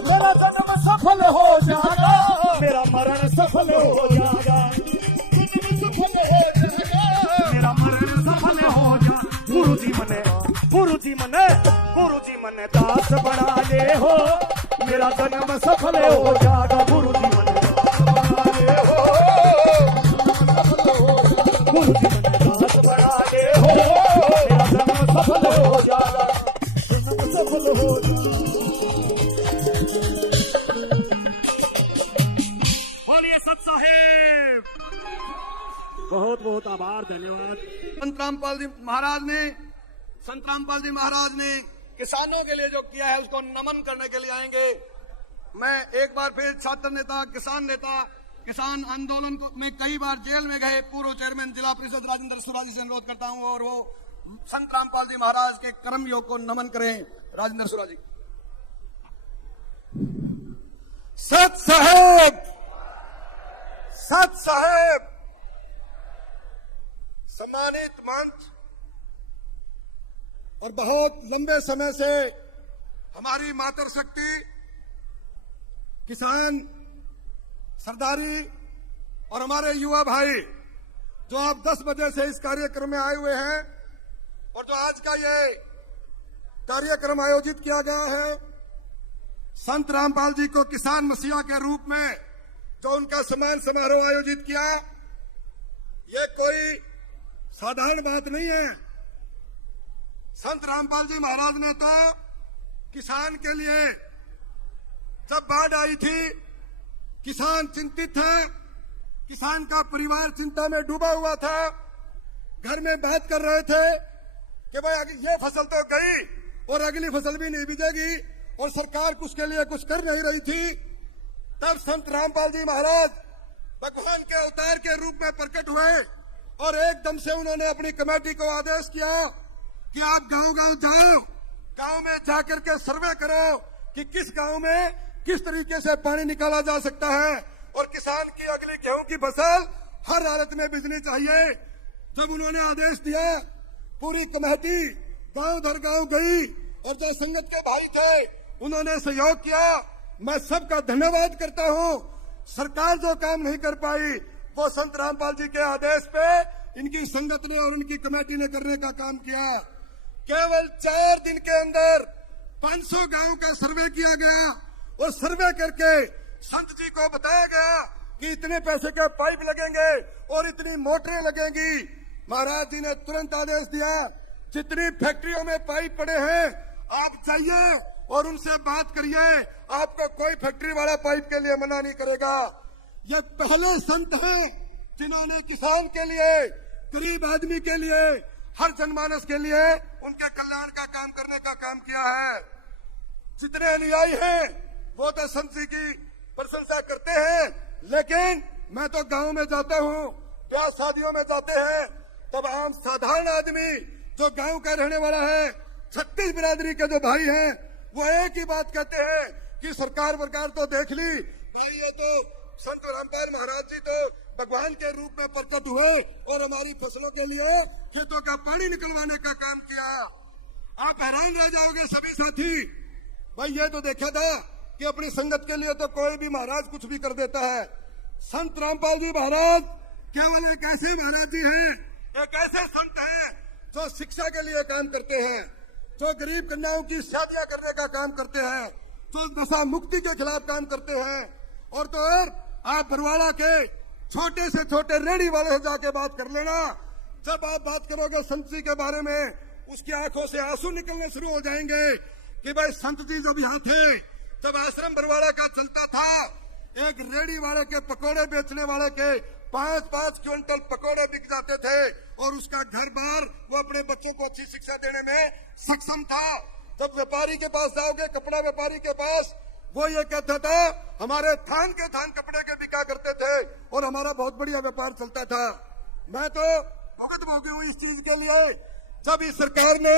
मेरा जन्म सफल हो जाएगा, मेरा मरण सफल हो जाएगा, मेरा मरण सफल हो जाएगा, गुरु जी मने दास बना ले हो, मेरा जन्म सफल हो जाएगा, गुरु जी मने बना ले हो, गुरु जी मने दास बना ले हो, मेरा जन्म सफल हो जाएगा, सफल हो जाएगा। बोलिए सत साहेब, बहुत बहुत आभार, धन्यवाद। संत रामपाल जी महाराज ने किसानों के लिए जो किया है उसको नमन करने के लिए आएंगे। मैं एक बार फिर छात्र नेता, किसान नेता, किसान आंदोलन में कई बार जेल में गए पूर्व चेयरमैन जिला परिषद राजेंद्र सुरा जी से अनुरोध करता हूं और वो संत रामपाल जी महाराज के कर्म योग को नमन करें। राजेंद्र सुरा जी। सत साहेब, सत साहेब, सम्मानित मंच और बहुत लंबे समय से हमारी मातृशक्ति किसान सरदारी और हमारे युवा भाई जो आप 10 बजे से इस कार्यक्रम में आए हुए हैं और जो आज का ये कार्यक्रम आयोजित किया गया है, संत रामपाल जी को किसान मसीहा के रूप में जो उनका सम्मान समारोह आयोजित किया, ये कोई साधारण बात नहीं है। संत रामपाल जी महाराज ने तो किसान के लिए, जब बाढ़ आई थी, किसान चिंतित था, किसान का परिवार चिंता में डूबा हुआ था, घर में बात कर रहे थे कि भाई ये फसल तो गई और अगली फसल भी नहीं बीजेगी और सरकार उसके लिए कुछ कर नहीं रही थी। तब संत रामपाल जी महाराज भगवान के अवतार के रूप में प्रकट हुए और एकदम से उन्होंने अपनी कमेटी को आदेश किया कि आप गांव-गांव जाओ, गांव में जाकर के सर्वे करो कि किस गांव में किस तरीके से पानी निकाला जा सकता है और किसान की अगली गेहूं की फसल हर हालत में बिजली चाहिए। जब उन्होंने आदेश दिया, पूरी कमेटी गांव दर गांव गई और जो संगत के भाई थे उन्होंने सहयोग किया। मैं सबका धन्यवाद करता हूं। सरकार जो काम नहीं कर पाई वो संत रामपाल जी के आदेश पे इनकी संगत ने और उनकी कमेटी ने करने का काम किया। केवल 4 दिन के अंदर 500 गांव का सर्वे किया गया और सर्वे करके संत जी को बताया गया कि इतने पैसे के पाइप लगेंगे और इतनी मोटरें लगेंगी। महाराज जी ने तुरंत आदेश दिया, जितनी फैक्ट्रियों में पाइप पड़े हैं आप जाइए और उनसे बात करिए, आपको कोई फैक्ट्री वाला पाइप के लिए मना नहीं करेगा। ये पहले संत हैं जिन्होंने किसान के लिए, गरीब आदमी के लिए, हर जनमानस के लिए उनके कल्याण का काम करने का काम किया है। जितने अनुयायी हैं वो तो संत जी की प्रशंसा करते हैं, लेकिन मैं तो गांव में जाता हूं, ब्याह शादियों में जाते हैं, तब आम साधारण आदमी जो गांव का रहने वाला है, 36 बिरादरी के जो भाई हैं, वो एक ही बात कहते हैं कि सरकार तो देख ली भाई, ये तो संत रामपाल महाराज जी तो भगवान के रूप में प्रकट हुए और हमारी फसलों के लिए खेतों का पानी निकलवाने का काम किया। आप हैरान रह जाओगे सभी साथी। भाई ये तो देखा था कि अपनी संगत के लिए तो कोई भी महाराज कुछ भी कर देता है। संत रामपाल जी महाराज केवल एक ऐसे महाराज जी हैं, एक ऐसे संत हैं जो शिक्षा के लिए काम करते हैं, जो गरीब कन्याओं की शादियां करने का काम करते हैं, जो नशा मुक्ति के खिलाफ काम करते हैं। और तो और आप बरवाड़ा के छोटे से छोटे रेहड़ी वाले से जाके बात कर लेना, जब आप बात करोगे संत जी के बारे में, उसकी आंखों से आंसू निकलने शुरू हो जाएंगे कि भाई संत जी जब यहाँ थे, जब आश्रम बरवाड़ा का चलता था, एक रेहड़ी वाले के पकोड़े बेचने वाले के 5-5 क्विंटल पकोड़े बिक जाते थे और उसका घर बार वो अपने बच्चों को अच्छी शिक्षा देने में सक्षम था। जब व्यापारी के पास जाओगे, कपड़ा व्यापारी के पास, वो ये कहता था हमारे थान के थान कपड़े के बिका करते थे और हमारा बहुत बढ़िया व्यापार चलता था। मैं तो भुगत भोगी हूँ इस चीज के लिए। जब इस सरकार ने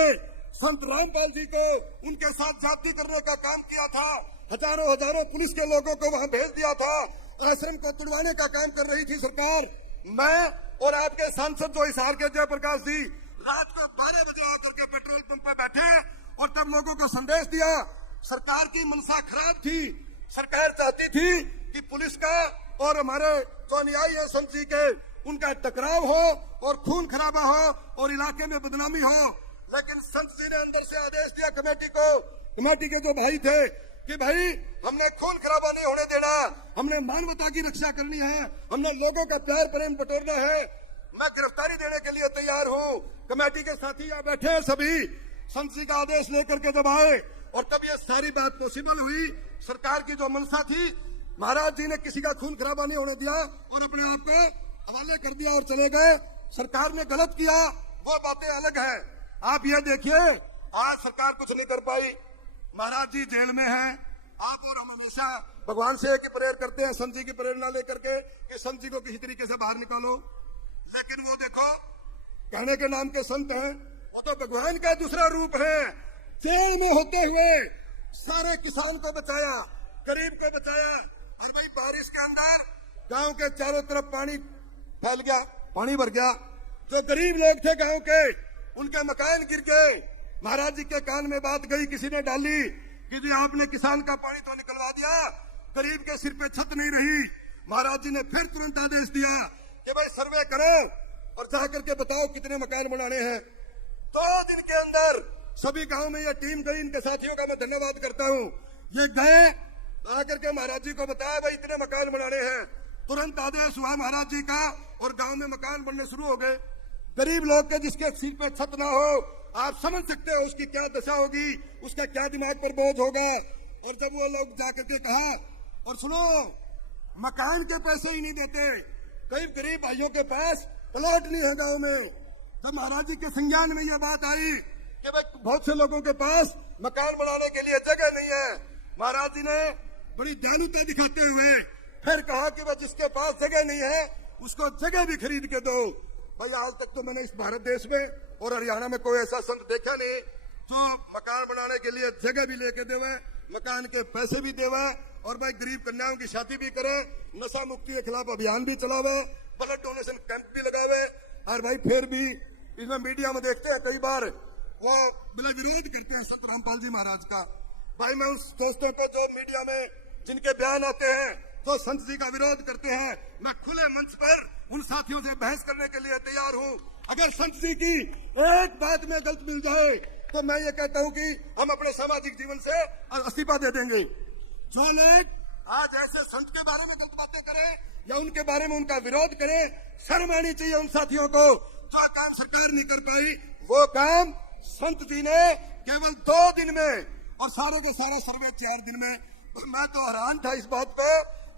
संत रामपाल जी को उनके साथ जाति करने का काम किया था, हजारों पुलिस के लोगों को वहां भेज दिया था, आश्रम को तुड़वाने का काम कर रही थी सरकार। मैं और आपके सांसद जो हिसार के जयप्रकाश जी रात को 12 बजे आकर के पेट्रोल पंप पे बैठे और तब लोगों को संदेश दिया। सरकार की मनसा खराब थी, सरकार चाहती थी कि पुलिस का और हमारे जो अनुयायी है संत जी के, उनका टकराव हो और खून खराबा हो और इलाके में बदनामी हो। लेकिन संत जी ने अंदर से आदेश दिया कमेटी को, कमेटी के जो भाई थे कि भाई हमने खून खराबा नहीं होने देना, हमने मानवता की रक्षा करनी है, हमने लोगों का प्यार प्रेम बटोरना है। मैं गिरफ्तारी देने के लिए तैयार हूँ। कमेटी के साथी यहाँ बैठे हैं सभी, संत जी का आदेश लेकर के जब आए और तब ये सारी बात पॉसिबल हुई। सरकार की जो मनसा थी, महाराज जी ने किसी का खून खराबा नहीं होने दिया और अपने आप को हवाले कर दिया और चले गए। सरकार ने गलत किया, वो बातें अलग है। आप ये देखिए, आज सरकार कुछ नहीं कर पाई, महाराज जी जेल में हैं। आप और हम हमेशा भगवान से एक ही प्रेयर करते हैं, संत जी की प्रेरणा लेकर के कि संत जी को किसी तरीके से बाहर निकालो। लेकिन वो देखो, कहने के नाम के संत हैं, वो तो भगवान का दूसरा रूप है। जेल में होते हुए सारे किसान को बचाया, गरीब को बचाया। और भाई बारिश के अंदर गांव के चारों तरफ पानी फैल गया, पानी भर गया। जो गरीब लोग थे गांव के, उनके मकान गिर गए। महाराज जी के कान में बात गई, किसी ने डाली कि जी आपने किसान का पानी तो निकलवा दिया, गरीब के सिर पे छत नहीं रही। महाराज जी ने फिर तुरंत आदेश दिया कि भाई सर्वे करो और जाकर के बताओ कितने मकान बनाने हैं। 2 दिन के अंदर सभी गांव में ये टीम गई। इनके साथियों का मैं धन्यवाद करता हूँ। ये गए, आकर के महाराज जी को बताया भाई इतने मकान बनाने हैं। तुरंत आदेश हुआ महाराज जी का और गांव में मकान बनने शुरू हो गए। गरीब लोग के जिसके सिर पे छत ना हो, आप समझ सकते हो उसकी क्या दशा होगी, उसका क्या दिमाग पर बोझ होगा। और जब वो लोग जाकर के कहा, और सुनो, मकान के पैसे ही नहीं देते, कई गरीब भाइयों के पास प्लॉट नहीं है गांव में। जब महाराज जी के संज्ञान में यह बात आई कि भाई बहुत से लोगों के पास मकान बनाने के लिए जगह नहीं है, महाराज जी ने बड़ी दयालुता दिखाते हुए फिर कहा कि भाई जिसके पास जगह नहीं है उसको जगह भी खरीद के दो। भाई आज तक तो मैंने इस भारत देश में और हरियाणा में कोई ऐसा संत देखा नहीं जो मकान बनाने के लिए जगह भी लेके देवे, मकान के पैसे भी देवे और भाई गरीब कन्याओं की शादी भी करे, नशा मुक्ति के खिलाफ अभियान भी चलावे। ब्लड डोनेशन कैंप भी लगावे। और भाई फिर भी इसमें मीडिया में देखते हैं कई बार वो बिना विरोध करते हैं संत रामपाल जी महाराज का। भाई मैं उस दोस्तों को जो मीडिया में जिनके बयान आते हैं जो संत जी का विरोध करते हैं, मैं खुले मंच पर उन साथियों से बहस करने के लिए तैयार हूं। अगर संत जी की एक बात में गलत मिल जाए तो मैं ये कहता हूं कि हम अपने सामाजिक जीवन से इस्तीफा दे देंगे। जो लोग आज ऐसे संत के बारे में गलत बातें करें या उनके बारे में उनका विरोध करें, शर्म आनी चाहिए उन साथियों को। जो काम सरकार नहीं कर पाई वो काम संत जी ने केवल 2 दिन में और सारे के सारा सर्वे 4 दिन में। मैं तो हैरान था इस बात पे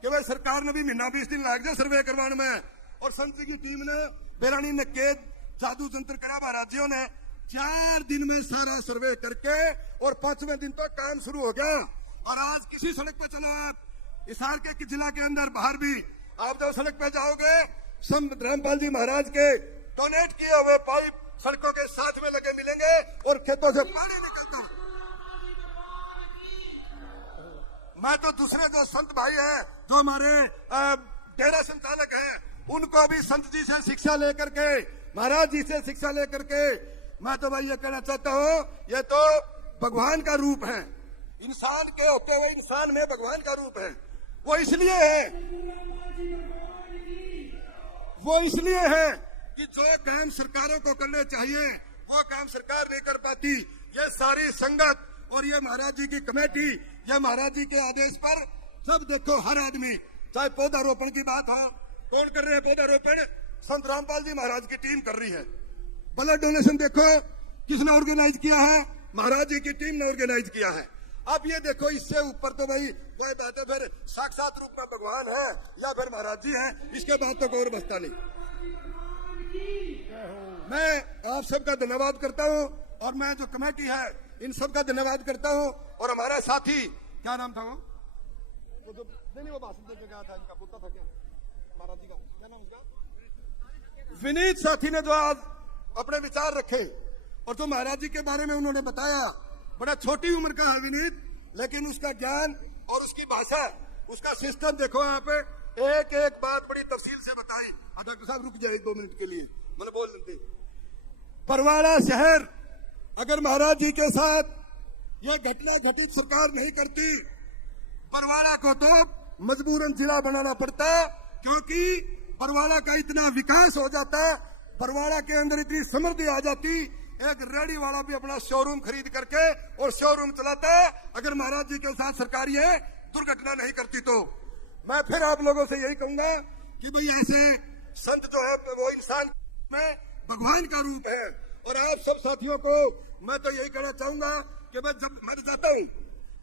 कि भाई सरकार ने भी महीना 20 दिन लग जाए सर्वे करवाने में, और संत जी की टीम ने बेरानी नकेद जादू तंत्र करा महाराजियों ने 4 दिन में सारा सर्वे करके और 5वें दिन तो काम शुरू हो गया। और आज किसी सड़क पे चलो आप हिसार के जिला के अंदर बाहर भी आप जब सड़क पे जाओगे संत रामपाल जी महाराज के डोनेट किए हुए पाइप सड़कों के साथ में लगे मिलेंगे और खेतों से पानी निकलता। मैं तो दूसरे जो संत भाई हैं जो हमारे डेरा संचालक हैं उनको भी संत जी से शिक्षा लेकर के, महाराज जी से शिक्षा लेकर के मैं तो भाई ये कहना चाहता हूँ, ये तो भगवान का रूप है। इंसान के होते हुए इंसान में भगवान का रूप है। वो इसलिए है कि जो काम सरकारों को करने चाहिए वो काम सरकार नहीं कर पाती। ये सारी संगत और ये महाराज जी की कमेटी, ये महाराज जी के आदेश पर सब देखो हर आदमी, चाहे पौधारोपण की बात हो, कौन कर रहे हैं पौधारोपण? संत रामपाल जी महाराज की टीम कर रही है। ब्लड डोनेशन देखो किसने ऑर्गेनाइज किया है? महाराज जी की टीम ने ऑर्गेनाइज किया है। अब ये देखो इससे ऊपर तो भाई वही बात है, फिर साक्षात रूप में भगवान है या फिर महाराज जी हैं, इसके बाद तो और बचता नहीं। मैं आप सबका धन्यवाद करता हूँ और मैं जो कमेटी है इन सबका धन्यवाद करता हूँ। और हमारा साथी क्या नाम था वो नहीं वो भाषण देके गया था, इनका पुत्र था क्या महाराज जी का, क्या नाम उसका? विनीत साथी ने जो आज अपने विचार रखे और जो महाराज जी के बारे में उन्होंने बताया, बड़ा छोटी उम्र का है विनीत, लेकिन उसका ज्ञान और उसकी भाषा, उसका सिस्टम देखो। आप एक एक बात बड़ी तफसील से बताएं। डॉक्टर साहब रुक जाए 2 मिनट के लिए, मैंने बोल देते। परवाड़ा शहर अगर महाराज जी के साथ यह घटना घटित सरकार नहीं करती, परवाड़ा को तो मजबूरन जिला बनाना पड़ता, क्योंकि परवाड़ा का इतना विकास हो जाता, परवाड़ा के अंदर इतनी समृद्धि आ जाती, एक रेडी वाला भी अपना शोरूम खरीद करके और शोरूम चलाता अगर महाराज जी के साथ सरकार ये दुर्घटना नहीं करती। तो मैं फिर आप लोगों से यही कहूंगा कि भाई ऐसे संत जो है वो इंसान में भगवान का रूप है। और आप सब साथियों को मैं तो यही कहना चाहूंगा कि मैं जब मर जाता हूँ,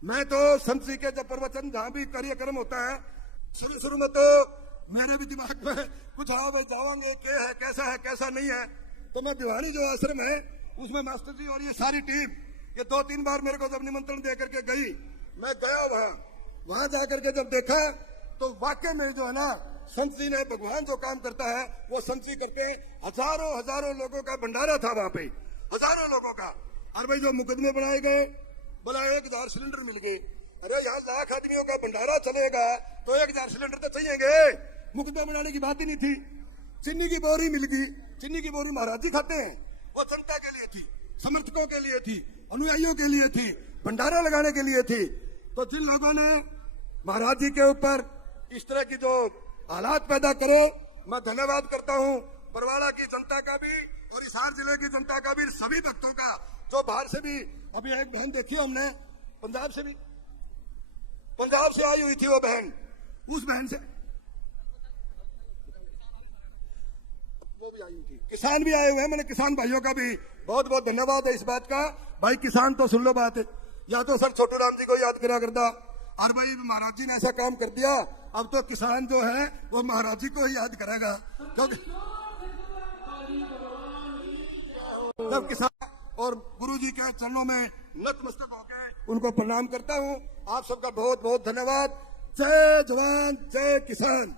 मैं तो संत जी के जब प्रवचन जहां भी कार्यक्रम होता है शुरू में तो मेरे भी दिमाग में कुछ आओ भाई जावांगे क्या है, कैसा है कैसा नहीं है। तो मैं दिवानी जो आश्रम है उसमें मास्टर जी और ये सारी टीम ये 2-3 बार मेरे को जब निमंत्रण दे करके गई, मैं गया वहां जाकर के जब देखा तो वाकई में जो है ना संत जी ने भगवान जो काम करता है वो संत जी करते हैं। हजारों लोगों का भंडारा था वहां पे, हजारों लोगों का। और भाई जो मुकदमे बनाए गए, बोला 1000 सिलेंडर मिल गए। अरे यहाँ लाख आदमियों का भंडारा चलेगा तो 1000 सिलेंडर तो चाहिएंगे। मुकदमा बनाने की बात ही नहीं थी। चीनी की बोरी मिल गई, चीनी की बोरी महाराज जी खाते हैं, वो जनता के लिए थी, समर्थकों के लिए थी, अनुयायियों के लिए थी, भंडारा लगाने के लिए थी। तो जिन लोगों ने महाराज जी के ऊपर इस तरह की जो हालात पैदा करे, मैं धन्यवाद करता हूँ परवाड़ा की जनता का भी और हिसार जिले की जनता का भी, सभी भक्तों का जो बाहर से भी। अभी एक बहन देखी हमने पंजाब से आई हुई थी, वो बहन, उस बहन से वो भी आई हुई थी। किसान भी आए हुए हैं, मैंने किसान भाइयों का भी बहुत बहुत धन्यवाद है इस बात का। भाई किसान तो सुन लो बात है, या तो सर छोटू राम जी को याद करा करता, और भाई महाराज जी ने ऐसा काम कर दिया, अब तो किसान जो है वो महाराज जी को ही याद करेगा। क्योंकि जब किसान और गुरु जी के चरणों में नतमस्तक होकर उनको प्रणाम करता हूँ। आप सबका बहुत बहुत धन्यवाद। जय जवान जय किसान।